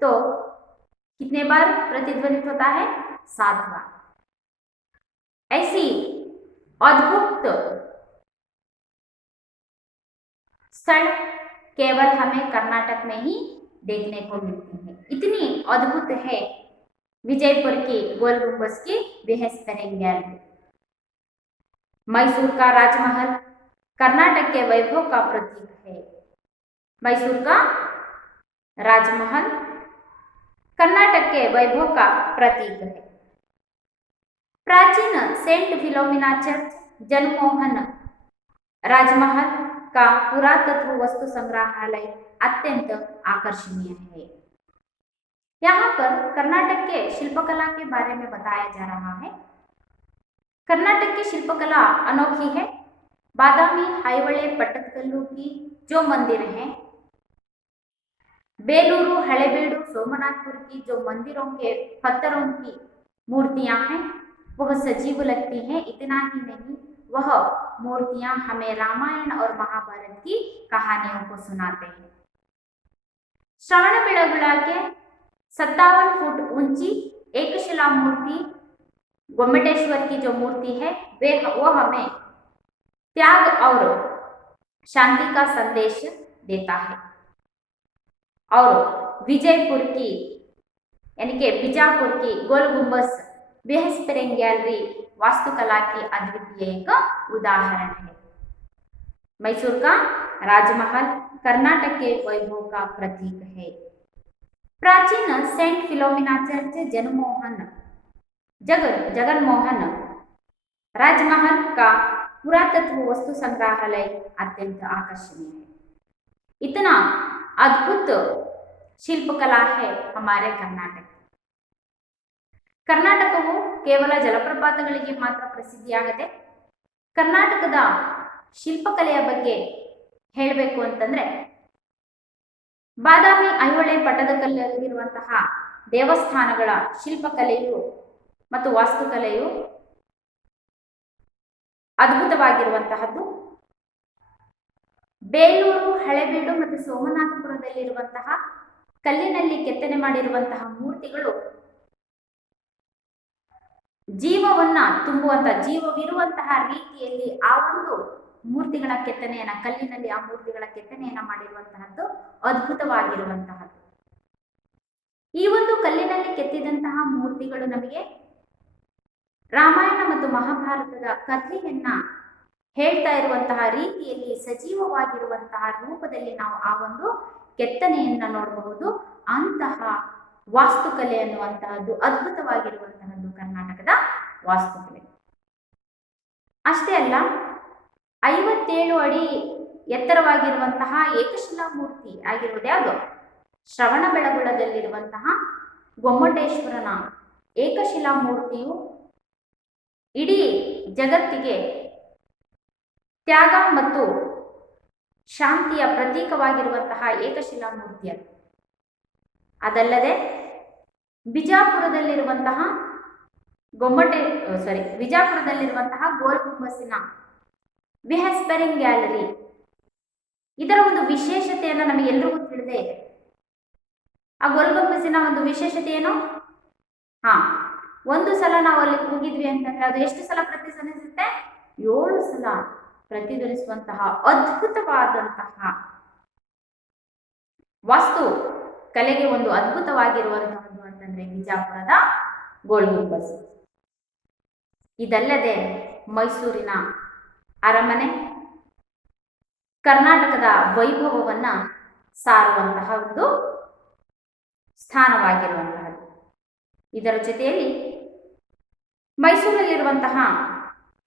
तो कितने बार प्रतिध्वनित होता है? 7 बार। ऐसी अद्भुत स्थल केवल हमें कर्नाटक में ही देखने को मिलती है। इतनी अद्भुत है विजयपुर की गोल गुंबज की विहस्परिंग गैलरी। मैसूर का राजमहल कर्नाटक के वैभव का प्रतीक है। मैसूर का राजमहल कर्नाटक के वैभव का प्रतीक है। प्राचीन सेंट फिलोमिना चर्च जनमोहन राजमहल का पुरातत्व वस्तु संग्रहालय अत्यंत आकर्षणीय है। यहाँ पर कर्नाटक के शिल्पकला के बारे में बताया जा रहा है। कर्नाटक की शिल्पकला अनोखी है। बादामी ಐಹೊಳೆ पट्टदकल्लु की जो मंदिर है, बेलूरू हलेबीडु सोमनाथपुर की जो मंदिरों के पत्थरों की मूर्तियां हैं वह सजीव लगती हैं। इतना ही नहीं, वह मूर्तियां हमें रामायण और महाभारत की कहानियों को सुनाते हैं। श्रवणबेळगोಳ के 57 फुट ऊंची एक शिला मूर्ति गोमटेश्वर की जो मूर्ति है वो हमें त्याग और शांति का संदेश देता है। और विजयपुर की यानी कि बीजापुर की गोल गुंबज विहस्परिंग गैलरी वास्तुकला की अद्वितीय एक उदाहरण है। मैसूर का राजमहल कर्नाटक के वैभव का प्रतीक है। प्राचीन सेंट फिलोमिना चर्च जगनमोहन राजमहल का पुरातत्व वस्तु संग्रहालय अत्यंत आकर्षणीय है। इतना अद्भुत ಶಿಲ್ಪಕಲಾ है हमारे कर्नाटक। ಕರ್ನಾಟಕವು ಕೇವಲ ಜಲಪ್ರಪಾತಗಳಿಗೆ ಮಾತ್ರ ಪ್ರಸಿದ್ಧಿಯಾಗದೆ ಕರ್ನಾಟಕದ ಶಿಲ್ಪಕಲೆಯ ಬಗ್ಗೆ ಹೇಳಬೇಕು ಅಂತಂದ್ರೆ ಬಾದಾಮಿ ಐಹೊಳೆ ಪಟ್ಟದಕಲ್ಲಲ್ಲಿರುವಂತಹ ದೇವಸ್ಥಾನಗಳ ಶಿಲ್ಪಕಲೆಯು ಮತ್ತು ವಾಸ್ತುಕಲೆಯು ಅದ್ಭುತವಾಗಿರುವಂತಹದ್ದು। ಬೇಲೂರು ಹಳೆಬೀಡು ಮತ್ತು ಸೋಮನಾಥಪುರದಲ್ಲಿರುವಂತಹ ಕಲ್ಲಿನಲ್ಲಿ ಕೆತ್ತನೆ ಮಾಡಿರುವಂತಹ ಮೂರ್ತಿಗಳು ಜೀವವನ್ನ ತುಂಬುವಂತಹ ಜೀವವಿರುವಂತಹ ರೀತಿಯಲ್ಲಿ ಆ ಒಂದು ಮೂರ್ತಿಗಳ ಕೆತ್ತನೆಯನ್ನ ಕಲ್ಲಿನಲ್ಲಿ ಆ ಮೂರ್ತಿಗಳ ಕೆತ್ತನೆಯನ್ನ ಮಾಡಿರುವಂತಹದ್ದು ಅದ್ಭುತವಾಗಿರುವಂತಹದ್ದು। ಈ ಒಂದು ಕಲ್ಲಿನಲ್ಲಿ ಕೆತ್ತಿದಂತಹ ಮೂರ್ತಿಗಳು ನಮಗೆ ರಾಮಾಯಣ ಮತ್ತು ಮಹಾಭಾರತದ ಕಥೆಯನ್ನ ಹೇಳ್ತಾ ಇರುವಂತಹ ರೀತಿಯಲ್ಲಿ ಸಜೀವವಾಗಿರುವಂತಹ ರೂಪದಲ್ಲಿ ನಾವು ಆ ಒಂದು ಕೆತ್ತನೆಯನ್ನ ನೋಡಬಹುದು। ಅಂತಹ ವಾಸ್ತುಕಲೆ ಅನ್ನುವಂತಹದ್ದು ಅದ್ಭುತವಾಗಿರುವಂತಹದ್ದು ಕರ್ನಾಟಕದ ವಾಸ್ತುಕಲೆ। ಅಷ್ಟೇ ಅಲ್ಲ, 57 ಅಡಿ ಎತ್ತರವಾಗಿರುವಂತಹ ಏಕಶಿಲಾ ಮೂರ್ತಿ ಆಗಿರುವುದು ಯಾವುದು? ಶ್ರವಣಬೆಳಗೊಳದಲ್ಲಿರುವಂತಹ ಗೊಮ್ಮಟೇಶ್ವರನ ಏಕಶಿಲಾ ಮೂರ್ತಿಯು ಇಡೀ ಜಗತ್ತಿಗೆ ತ್ಯಾಗ ಮತ್ತು ಶಾಂತಿಯ ಪ್ರತೀಕವಾಗಿರುವಂತಹ ಏಕಶಿಲಾ ಮೂರ್ತಿ ಅದು। ಅದಲ್ಲದೆ ಬಿಜಾಪುರದಲ್ಲಿರುವಂತಹ ಬಿಜಾಪುರದಲ್ಲಿರುವಂತಹ ಗೋಲ್ ಗುಂಬಸ್ಸಿನ ವಿಹಸ್ಪರಿಂಗ್ ಗ್ಯಾಲರಿ ಇದರ ಒಂದು ವಿಶೇಷತೆಯನ್ನು ನಮಗೆಲ್ಲರಿಗೂ ತಿಳಿದೇ ಇದೆ. ಆ ಗೋಲ್ಗುಂಬಜಿನ ಒಂದು ವಿಶೇಷತೆ ಏನು? ಒಂದು ಸಲ ನಾವು ಅಲ್ಲಿ ಹೋಗಿದ್ವಿ ಅಂತಂದ್ರೆ ಅದು ಎಷ್ಟು ಸಲ ಪ್ರತಿಧ್ವನಿಸುತ್ತೆ? 7 ಸಲ ಪ್ರತಿಧ್ವನಿಸುವಂತಹ ಅದ್ಭುತವಾದಂತಹ ವಾಸ್ತು ಕಲೆಗೆ ಒಂದು ಅದ್ಭುತವಾಗಿರುವಂತಹದ್ದು ಅಂತಂದ್ರೆ ಬಿಜಾಪುರದ ಗೋಲ್ಗುಂಬಜ್. ಇದಲ್ಲದೆ ಮೈಸೂರಿನ ಅರಮನೆ ಕರ್ನಾಟಕದ ವೈಭವವನ್ನ ಸಾರುವಂತಹ ಒಂದು ಸ್ಥಾನವಾಗಿರುವಂತಹದ್ದು. ಇದರ ಜೊತೆಯಲ್ಲಿ ಮೈಸೂರಲ್ಲಿರುವಂತಹ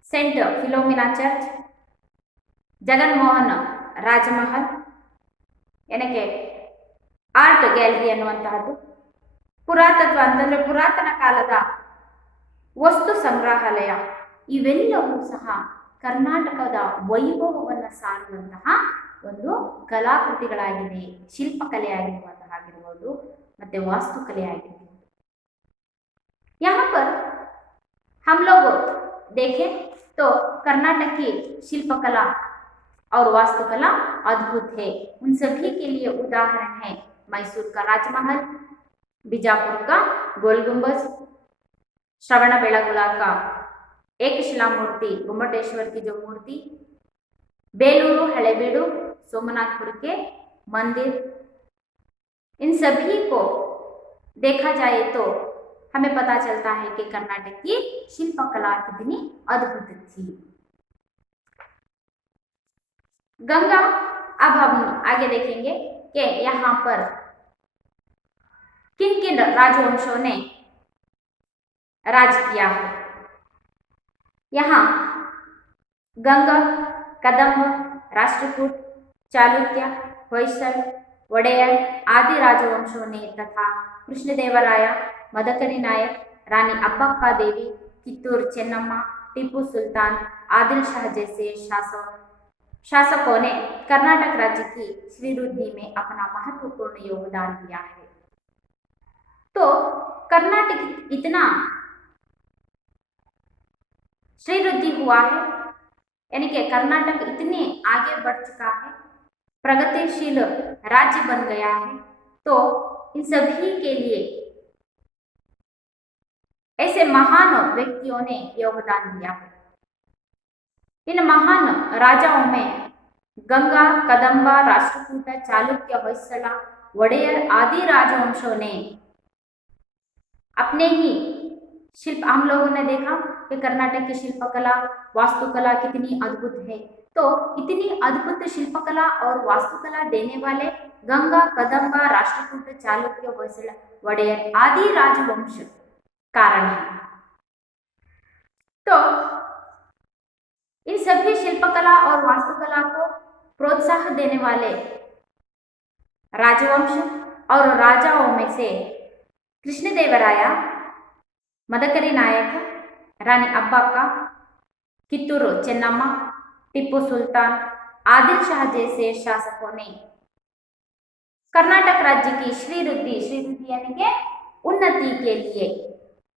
ಸೆಂಟ್ ಫಿಲೋಮಿನಾ ಚರ್ಚ್, ಜಗನ್ಮೋಹನ್ ರಾಜಮಹಲ್, ಏನಕ್ಕೆ ಆರ್ಟ್ ಗ್ಯಾಲರಿ ಅನ್ನುವಂತಹದ್ದು, ಪುರಾತತ್ವ ಅಂತಂದ್ರೆ ಪುರಾತನ ಕಾಲದ ವಸ್ತು ಸಂಗ್ರಹಾಲಯ, ಇವೆಲ್ಲವೂ ಸಹ ಕರ್ನಾಟಕದ ವೈಭವವನ್ನು ಸಾರುವಂತಹ ಒಂದು ಕಲಾಕೃತಿಗಳಾಗಿದೆ. ಶಿಲ್ಪಕಲೆ ಆಗಿರುವುದು ಮತ್ತೆ ವಾಸ್ತುಕಲೆ ಆಗಿರ್ಬೋದು. यहाँ पर हम लोग देखें तो कर्नाटक की शिल्पकला और वास्तुकला अद्भुत है. उन सभी के लिए उदाहरण है मैसूर का राजमहल, बीजापुर का गोलगुंबज, श्रवणबेळगोला का एक शिला मूर्ति गोमटेश्वर की जो मूर्ति, बेलूरू हलेबीडू सोमनाथपुर के मंदिर, इन सभी को देखा जाए तो हमें पता चलता है कि कर्नाटक की शिल्पकला कितनी अद्भुत थी. गंगा, अब हम आगे देखेंगे कि यहाँ पर किन किन राजवंशों ने राज किया है. यहाँ गंगा, कदंब, राष्ट्रकूट, चालुक्य, होयसल, वडेयर आदि राजवंशों ने तथा कृष्णदेवराय, मदकरी नायक, रानी अब्बक्का देवी, कित्तूर चेन्नम्मा, टीपू सुल्तान, आदिल शाह जैसे शासकों ने कर्नाटक राज्य की श्रीवृद्धि में अपना महत्वपूर्ण योगदान दिया है. तो कर्नाटक इतना श्रीवृद्धि हुआ है, यानी कि कर्नाटक इतने आगे बढ़ चुका है, प्रगतिशील राज्य बन गया है. तो इन सभी के लिए ऐसे महान व्यक्तियों ने योगदान दिया है. इन महान राजाओं में गंगा, कदंबा, राष्ट्रकूट, चालुक्य, होयसला, वडेयर आदि राजवंशों ने अपने ही शिल्प, हम लोगों ने देखा कि कर्नाटक की शिल्पकला वास्तुकला कितनी अद्भुत है. तो इतनी अद्भुत शिल्पकला और वास्तुकला देने वाले गंगा, कदंबा, राष्ट्रकूट, चालुक्य, होयसला, वडेयर आदि राजवंश कारण है. तो इन सभी शिल्पकला और वास्तुकला को प्रोत्साहन देने वाले राजवंश और राजाओं में से कृष्णदेवराय, मदकरी नायक, रानी अब्बक्का, कित्तूर चेन्नम्मा, टीपू सुल्तान, आदिल शाह जैसे शासकों ने कर्नाटक राज्य की श्रीवृद्धि यानी कि उन्नति के लिए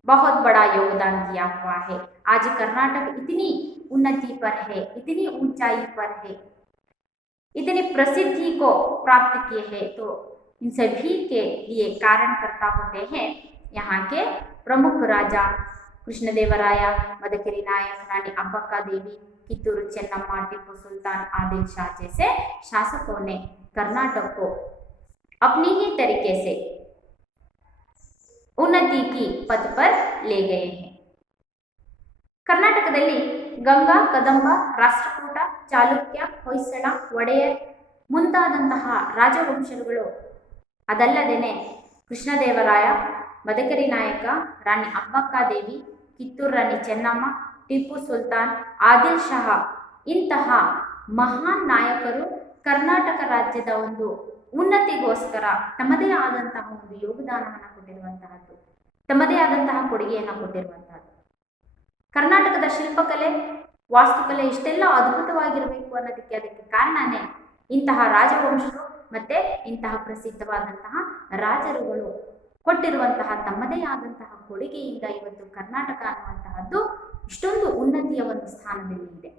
बहुत बड़ा योगदान दिया हुआ है. आज कर्नाटक इतनी उन्नति पर है, इतनी ऊंचाई पर है, इतनी प्रसिद्धि को प्राप्त किए हैं. तो इन सभी के लिए कारणकर्ता होते हैं यहाँ के प्रमुख राजा कृष्णदेवराय, मदकरी नायक, रानी अब्बक्का देवी, कित्तूर चेन्नम्मा, टीपू सुल्तान, आदिल शाह जैसे शासकों ने कर्नाटक को अपनी ही तरीके से उन्नति की पथ पर ले गए हैं. ಕರ್ನಾಟಕದಲ್ಲಿ ಗಂಗಾ, ಕದಂಬ, ರಾಷ್ಟ್ರಕೂಟ, ಚಾಲುಕ್ಯ, ಹೊಯ್ಸಳ, ಒಡೆಯರ್ ಮುಂತಾದಂತಹ ರಾಜವಂಶಗಳು, ಅದಲ್ಲದೇನೆ ಕೃಷ್ಣದೇವರಾಯ, ಮದಕರಿ ನಾಯಕ, ರಾಣಿ ಅಬ್ಬಕ್ಕಾ ದೇವಿ, ಕಿತ್ತೂರು ರಾಣಿ ಚೆನ್ನಮ್ಮ, ಟಿಪ್ಪು ಸುಲ್ತಾನ್, ಆದಿಲ್ ಶಾಹ ಇಂತಹ ಮಹಾನ್ ನಾಯಕರು ಕರ್ನಾಟಕ ರಾಜ್ಯದ ಒಂದು ಉನ್ನತಿಗೋಸ್ಕರ ತಮ್ಮದೇ ಆದಂತಹ ಒಂದು ಯೋಗದಾನವನ್ನು ಕೊಟ್ಟಿರುವಂತಹದ್ದು, ತಮ್ಮದೇ ಆದಂತಹ ಕೊಡುಗೆಯನ್ನು ಕೊಟ್ಟಿರುವಂತಹದ್ದು. ಕರ್ನಾಟಕದ ಶಿಲ್ಪಕಲೆ ವಾಸ್ತುಕಲೆ ಇಷ್ಟೆಲ್ಲ ಅದ್ಭುತವಾಗಿರಬೇಕು ಅನ್ನೋದಕ್ಕೆ ಅದಕ್ಕೆ ಕಾರಣನೇ ಇಂತಹ ರಾಜವಂಶರು ಮತ್ತೆ ಇಂತಹ ಪ್ರಸಿದ್ಧವಾದಂತಹ ರಾಜರುಗಳು ಕೊಟ್ಟಿರುವಂತಹ ತಮ್ಮದೇ ಆದಂತಹ ಕೊಡುಗೆಯಿಂದ ಇವತ್ತು ಕರ್ನಾಟಕ ಅನ್ನುವಂತಹದ್ದು ಇಷ್ಟೊಂದು ಉನ್ನತಿಯ ಒಂದು ಸ್ಥಾನದಲ್ಲಿ ಇದೆ.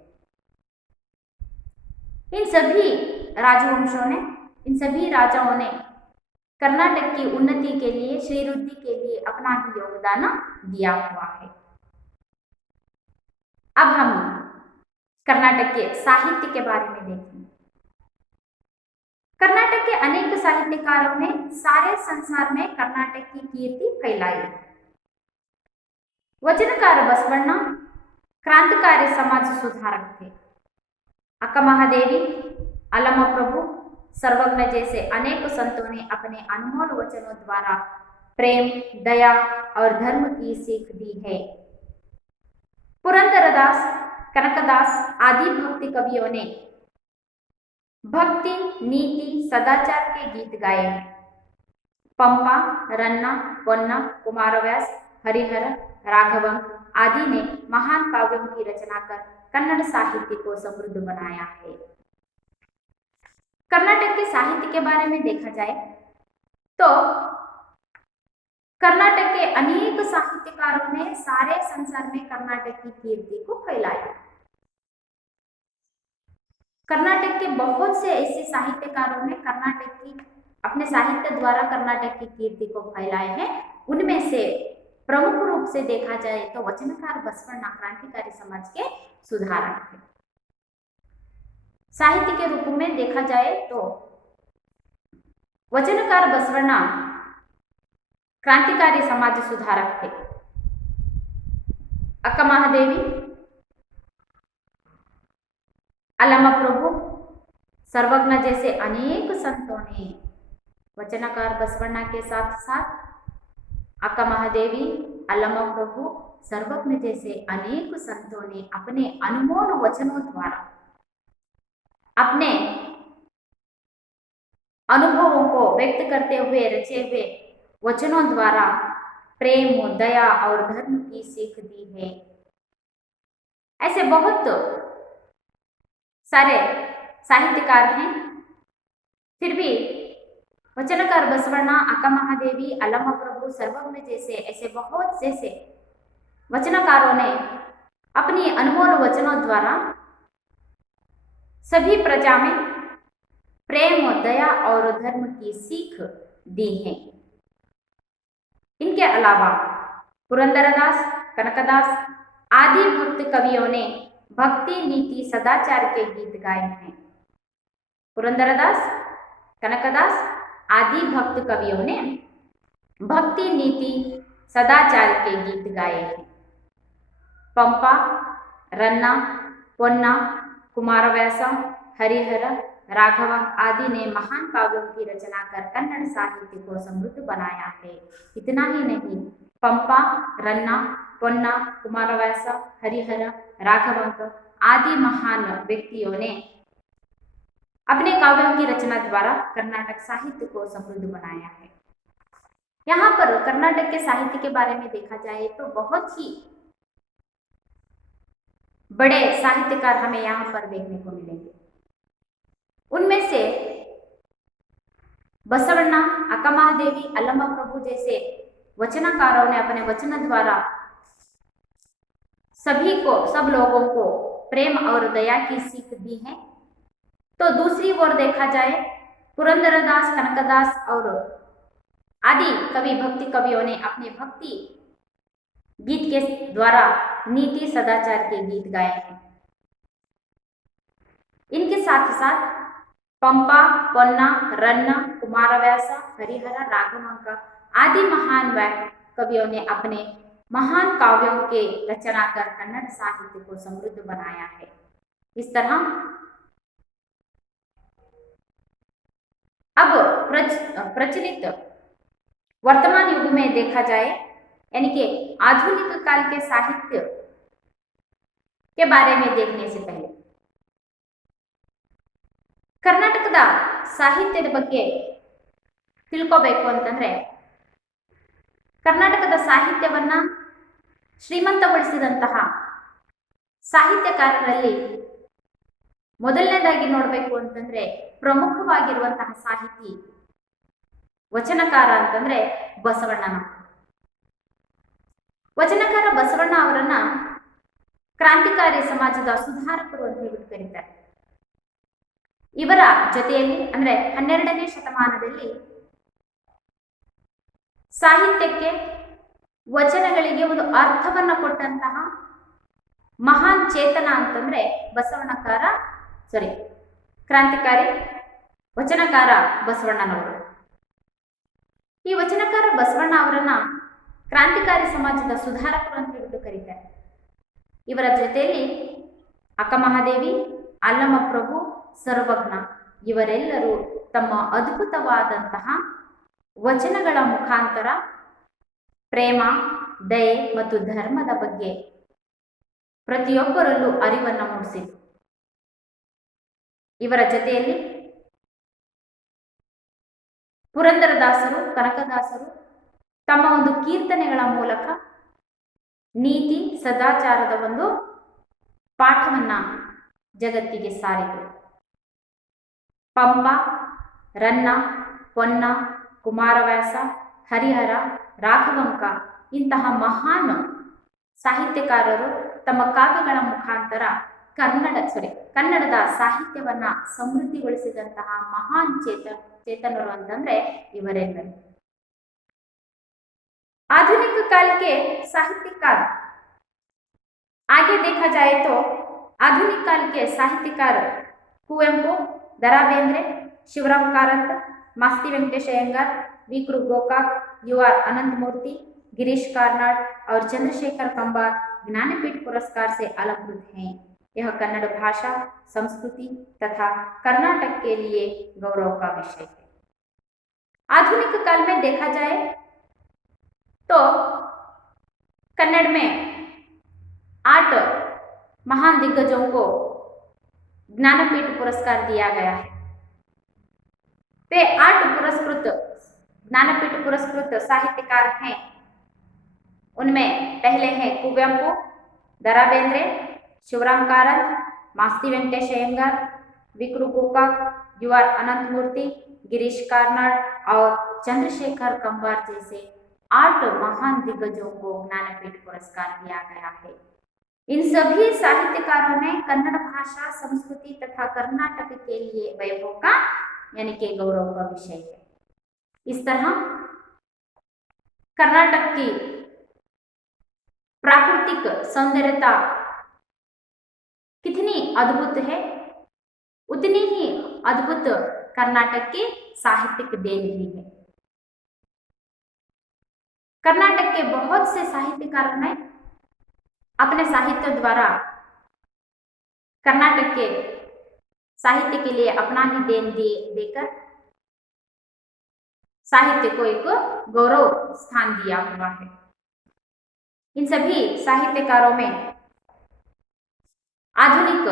इन सभी राजवंशों ने, इन सभी राजाओं ने कर्नाटक की उन्नति के लिए, श्रीवृद्धि के लिए अपना भी योगदान दिया हुआ है। अब हम कर्नाटक के साहित्य के बारे में देखें। कर्नाटक के अनेक साहित्यकारों ने सारे संसार में कर्नाटक की कीर्ति फैलाई। वचनकार बसवಣ್ण क्रांतिकारी समाज सुधारक थे। अक्का महादेवी, अलम प्रभु, सर्वज्ञ जैसे अनेक संतों ने अपने अनमोल वचनों द्वारा प्रेम, दया और धर्म की सीख दी है। पुरंदरदास, कनकदास आदि भक्ति कवियों ने भक्ति, नीति, सदाचार के गीत गाए हैं। पंपा, रन्ना, पोन्ना, कुमारव्यास, हरिहर, राघवं आदि ने महान काव्यों की रचना कर कन्नड़ साहित्य को समृद्ध बनाया है। कर्नाटक के साहित्य के बारे में देखा जाए तो कर्नाटक के अनेक साहित्यकारों ने सारे संसार में कर्नाटक की कीर्ति को फैलाया। कर्नाटक के बहुत से ऐसे साहित्यकारों ने कर्नाटक की अपने साहित्य द्वारा कर्नाटक की कीर्ति को फैलाए हैं। उनमें से प्रमुख रूप से देखा जाए तो वचनकार बसवण्ण क्रांतिकारी समाज के सुधारक थे। साहित्य के रूप में देखा जाए तो वचनकार बसवण्ण क्रांतिकारी समाज सुधारक थे। अक्का महादेवी, अलम प्रभु, सर्वज्ञ जैसे अनेक संतों ने वचनकार बसवण्ण के साथ साथ अक्का महादेवी, अलम प्रभु, सर्वज्ञ जैसे अनेक संतों ने अपने अनमोल वचनों द्वारा अपने अनुभवों को व्यक्त करते हुए रचे हुए वचनों द्वारा प्रेम, दया और धर्म की सीख दी है। ऐसे बहुत सारे साहित्यकार हैं, फिर भी वचनकार बसवण्ण, अक्का महादेवी, अलम प्रभु, सर्वज्ञ जैसे ऐसे बहुत जैसे वचनकारों ने अपनी अनमोल वचनों द्वारा सभी प्रजा में प्रेम, दया और धर्म की सीख दी है। इनके अलावा पुरंदरदास, कनकदास आदि भक्त कवियों ने भक्ति, नीति, सदाचार के गीत गाए हैं। पुरंदरदास, कनकदास आदि भक्त कवियों ने भक्ति, नीति, सदाचार के गीत गाए हैं। पंपा, रन्ना, पोन्ना, कुमारव्यास, हरिहर, राघव आदि ने महान काव्यों की रचना कर कन्नड़ साहित्य को समृद्ध बनाया है। इतना ही नहीं, पंपा, रन्ना, पोन्ना, कुमारव्यास, हरिहर, राघव आदि महान व्यक्तियों ने अपने काव्यों की रचना द्वारा कर्नाटक साहित्य को समृद्ध बनाया है। यहाँ पर कर्नाटक के साहित्य के बारे में देखा जाए तो बहुत ही बड़े साहित्यकार हमें यहाँ पर देखने को मिलेंगे। उनमें से बसवण्ण, अक्का महादेवी, अलम प्रभु जैसे वचनकारों ने अपने वचन द्वारा सभी को, सब लोगों को प्रेम और दया की सीख दी है। तो दूसरी ओर देखा जाए पुरंदरदास, कनकदास और आदि कवि भक्ति कवियों ने अपने भक्ति गीत के द्वारा नीति, सदाचार के गीत गाए हैं। इनके साथ साथ पंपा, पोन्ना, रन्ना, कुमारव्यास, हरिहर, राघव आदि महान कवियों ने अपने महान काव्यों के रचना कर कन्नड़ साहित्य को समृद्ध बनाया है। इस तरह अब प्रचलित वर्तमान युग में देखा जाए, यानी कि आधुनिक काल के साहित्य के बारे में देखने से पहले ಕರ್ನಾಟಕದ ಸಾಹಿತ್ಯದ ಬಗ್ಗೆ ತಿಳ್ಕೋಬೇಕು ಅಂತಂದ್ರೆ ಕರ್ನಾಟಕದ ಸಾಹಿತ್ಯವನ್ನ ಶ್ರೀಮಂತಗೊಳಿಸಿದಂತಹ ಸಾಹಿತ್ಯಕಾರರಲ್ಲಿ ಮೊದಲನೇದಾಗಿ ನೋಡಬೇಕು ಅಂತಂದ್ರೆ ಪ್ರಮುಖವಾಗಿರುವಂತಹ ಸಾಹಿತಿ ವಚನಕಾರ ಅಂತಂದ್ರೆ ಬಸವಣ್ಣನ. ವಚನಕಾರ ಬಸವಣ್ಣ ಅವರನ್ನ ಕ್ರಾಂತಿಕಾರಿ ಸಮಾಜದ ಸುಧಾರಕರು ಅಂತ ಹೇಳ್ಬಿಟ್ಟು ಕರೀತಾರೆ. ಇವರ ಜೊತೆಯಲ್ಲಿ ಅಂದರೆ 12ನೇ ಶತಮಾನದಲ್ಲಿ ಸಾಹಿತ್ಯಕ್ಕೆ ವಚನಗಳಿಗೆ ಒಂದು ಅರ್ಥವನ್ನ ಕೊಟ್ಟಂತಹ ಮಹಾನ್ ಚೇತನ ಅಂತಂದ್ರೆ ಕ್ರಾಂತಿಕಾರಿ ವಚನಕಾರ ಬಸವಣ್ಣನವರು. ಈ ವಚನಕಾರ ಬಸವಣ್ಣ ಅವರನ್ನ ಕ್ರಾಂತಿಕಾರಿ ಸಮಾಜದ ಸುಧಾರಕರು ಅಂತ ಹೇಳಿಬಿಟ್ಟು ಕರೀತಾರೆ. ಇವರ ಜೊತೆಯಲ್ಲಿ ಅಕ್ಕಮಹಾದೇವಿ, ಅಲ್ಲಮಪ್ರಭು, ಸರ್ವಜ್ಞ ಇವರೆಲ್ಲರೂ ತಮ್ಮ ಅದ್ಭುತವಾದಂತಹ ವಚನಗಳ ಮುಖಾಂತರ ಪ್ರೇಮ, ದಯೆ ಮತ್ತು ಧರ್ಮದ ಬಗ್ಗೆ ಪ್ರತಿಯೊಬ್ಬರಲ್ಲೂ ಅರಿವನ್ನು ಮೂಡಿಸಿದರು. ಇವರ ಜೊತೆಯಲ್ಲಿ ಪುರಂದರದಾಸರು, ಕನಕದಾಸರು ತಮ್ಮ ಒಂದು ಕೀರ್ತನೆಗಳ ಮೂಲಕ ನೀತಿ ಸದಾಚಾರದ ಒಂದು ಪಾಠವನ್ನ ಜಗತ್ತಿಗೆ ಸಾರಿದರು. ಪಂಪ, ರನ್ನ, ಪೊನ್ನ, ಕುಮಾರವ್ಯಾಸ, ಹರಿಹರ, ರಾಘವಂಕ ಇಂತಹ ಮಹಾನ್ ಸಾಹಿತ್ಯಕಾರರು ತಮ್ಮ ಕಾವ್ಯಗಳ ಮುಖಾಂತರ ಕನ್ನಡದ ಸಾಹಿತ್ಯವನ್ನ ಸಮೃದ್ಧಿಗೊಳಿಸಿದಂತಹ ಮಹಾನ್ चेतनರು ಅಂತಂದ್ರೆ ಇವರೆಲ್ಲರೂ. आधुनिक काल के साहित्यकार आगे देखा जाए तो आधुनिक काल के साहित्यकार कुवेंपु, दरा बेंद्रे, शिवराम कारंत, मास्ती वेंकटेश अयंगार, वी कृ गोकाक, यू आर अनंत मूर्ति, गिरीश कार्नाड और चंद्रशेखर कंबार ज्ञानपीठ पुरस्कार से अलंकृत हैं। यह कन्नड़ भाषा, संस्कृति तथा कर्नाटक के लिए गौरव का विषय है। आधुनिक काल में देखा जाए तो कन्नड़ में 8 महान दिग्गजों को ज्ञानपीठ पुरस्कार दिया गया है। वे 8 ज्ञानपीठ पुरस्कृत साहित्यकार हैं। उनमें पहले हैं कुवेंपु, दरा बेंद्रे, शिवराम कारंत, मास्ती वेंकटेश अयंगार, वी कृ गोकाक, यू आर अनंत मूर्ति, गिरीश कार्नाड और चंद्रशेखर कंबार जैसे 8 महान दिग्गजों को ज्ञानपीठ पुरस्कार दिया गया है। इन सभी साहित्यकारों ने कन्नड़ भाषा, संस्कृति तथा कर्नाटक के लिए वैभव का यानी कि गौरव का विषय है। इस तरह कर्नाटक की प्राकृतिक सौंदर्यता कितनी अद्भुत है, उतनी ही अद्भुत कर्नाटक की साहित्यिक देन भी है। कर्नाटक के बहुत से साहित्यकारों ने अपने साहित्य द्वारा कर्नाटक के साहित्य के लिए अपना ही देन देकर साहित्य को एक गौरव स्थान दिया हुआ है। इन सभी साहित्यकारों में आधुनिक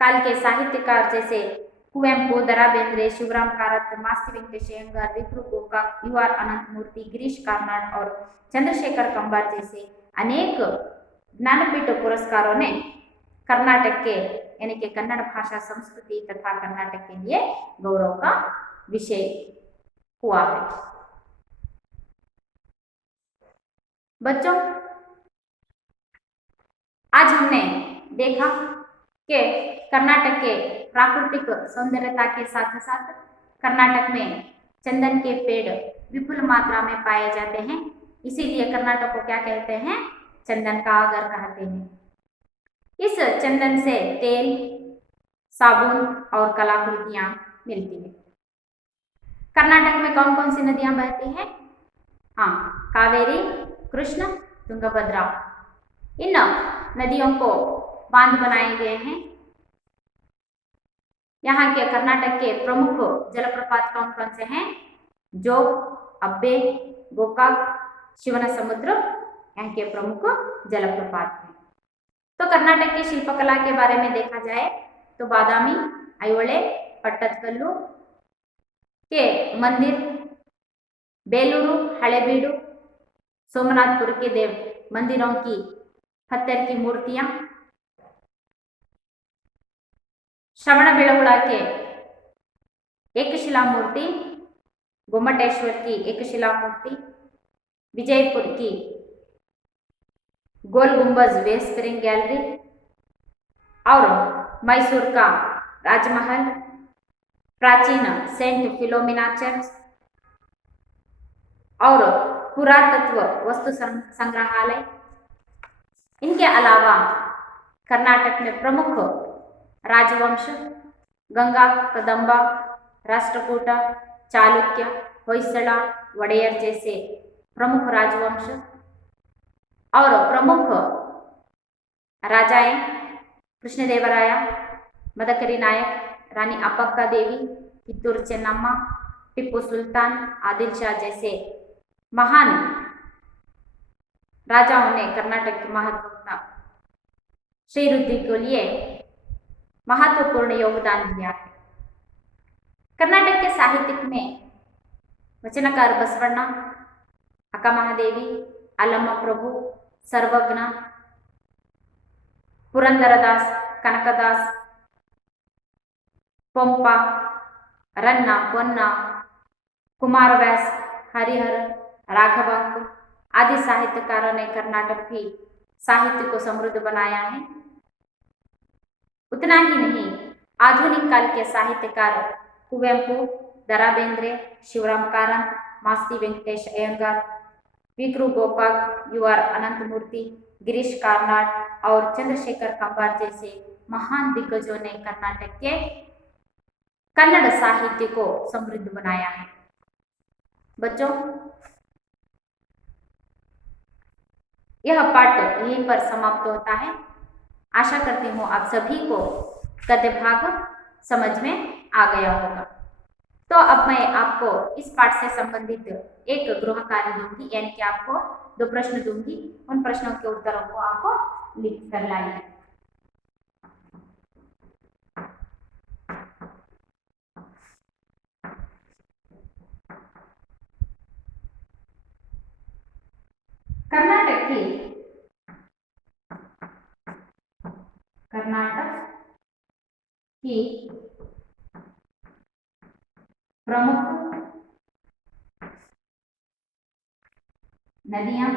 काल के साहित्यकार जैसे कुवेंपु, दरा बेंद्रे, शिवराम कारंत, मास्ती वेंकटेश अयंगार, वी कृ गोकाक, यू आर अनंत मूर्ति, गिरीश कार्नाड और चंद्रशेखर कंबार जैसे अनेक ज्ञानपीठ पुरस्कारों ने कर्नाटक के यानी कि कन्नड़ भाषा, संस्कृति तथा कर्नाटक के लिए गौरव का विषय हुआ है। बच्चों, आज हमने देखा कि कर्नाटक के प्राकृतिक सौंदर्यता के साथ साथ कर्नाटक में चंदन के पेड़ विपुल मात्रा में पाए जाते हैं। इसीलिए कर्नाटक को क्या कहते हैं? चंदन का आगर कहते हैं। इस चंदन से तेल, साबुन और कलाकृतियां मिलती है। कर्नाटक में कौन कौन सी नदियां बहती हैं? हाँ, कावेरी, कृष्ण, तुंगभद्रा। इन नदियों को बांध बनाए गए हैं। यहाँ के कर्नाटक के प्रमुख जलप्रपात कौन कौन से हैं? जोग, अब्बे, गोकाक, शिवनसमुद्र यहाँ के प्रमुख जलप्रपात हैं। तो कर्नाटक की शिल्पकला के बारे में देखा जाए तो बादामी, ऐहोळे, पट्टदकल्लु के मंदिर, बेलूरू, हलेबीडु, सोमनाथपुर के देव मंदिरों की पत्थर की मूर्तियां, श्रवणबेळगोಳ के एक शिला मूर्ति, गोमटेश्वर की एक शिला मूर्ति, विजयपुर की गोल गुंबज वेस्टर्न गैलरी और मैसूर का राजमहल, प्राचीन सेंट फिलोमिना चर्च और पुरातत्व वस्तु संग्रहालय। इनके अलावा कर्नाटक में प्रमुख राजवंश गंगा, कदंबा, राष्ट्रकूट, चालुक्य, होयसला, वडेयर जैसे प्रमुख राजवंश और प्रमुख राजाएं कृष्णदेवराय, मदकरी नायक, रानी अप्पक्का देवी, कित्तूर चेन्नम्मा, टिप्पू सुल्तान, आदिल शाह जैसे महान राजाओं ने कर्नाटक की महत्वपूर्ण श्रीवृद्धि के लिए महत्वपूर्ण योगदान दिया है। कर्नाटक के साहित्य में वचनकार बसवಣ್ಣ, अक्कमहादेवी, अल्लम्मा प्रभु, सर्वज्ञ, पुरंदरदास, कनकदास, पंपा, रन्ना, पोन्ना, कुमारव्यास, हरिहर, राघवांक आदि साहित्यकारों ने कर्नाटक की साहित्य को समृद्ध बनाया है। उतना ही नहीं, आधुनिक काल के साहित्यकार कुवेंपु, दरा बेंद्रे, शिवराम कारंत, मास्ती वेंकटेश अयंगार, विक्रु गोकाक, यूआर अनंतमूर्ति, गिरीश कार्नाड और चंद्रशेखर कंबार जैसे महान दिग्गजों ने कर्नाटक के कन्नड़ साहित्य को समृद्ध बनाया है। बच्चों, यह पाठ यहीं पर समाप्त होता है। आशा करती हूँ आप सभी को गद्य भाग समझ में आ गया होगा। तो अब मैं आपको इस पाठ से संबंधित एक गृह कार्य दूंगी, यानी कि आपको 2 प्रश्न दूंगी। उन प्रश्नों के उत्तरों को आपको लिख कर लाइए। कर्नाटक की प्रमुख नदियां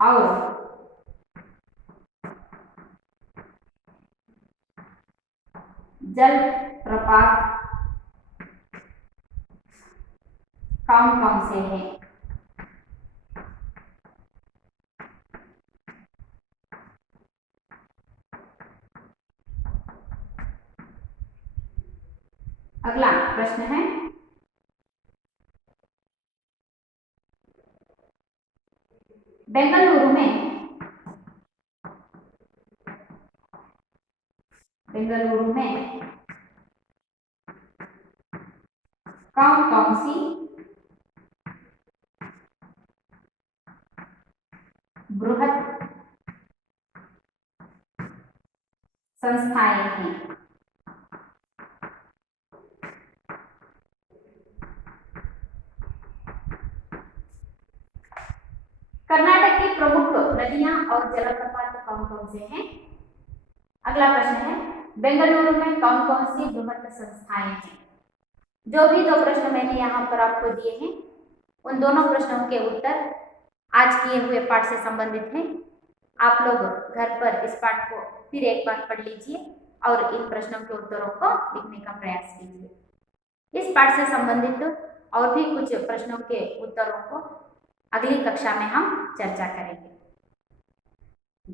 और जलप्रपात कौन कौन से हैं? अगला प्रश्न है, बेंगलुरु में कौन कौन सी बृहत संस्थाएं हैं? कर्नाटक की प्रमुख नदियां और जलप्रपात कौन कौन से हैं? अगला प्रश्न है, बेंगलुरु में कौन कौन सी बृहत संस्थाएं हैं? जो भी 2 प्रश्न मैंने यहाँ पर आपको दिए हैं, उन दोनों प्रश्नों के उत्तर आज किए हुए पाठ से संबंधित हैं। आप लोग घर पर इस पाठ को फिर एक बार पढ़ लीजिए और इन प्रश्नों के उत्तरों को लिखने का प्रयास कीजिए। इस पाठ से संबंधित और भी कुछ प्रश्नों के उत्तरों को अगली कक्षा में हम चर्चा करेंगे।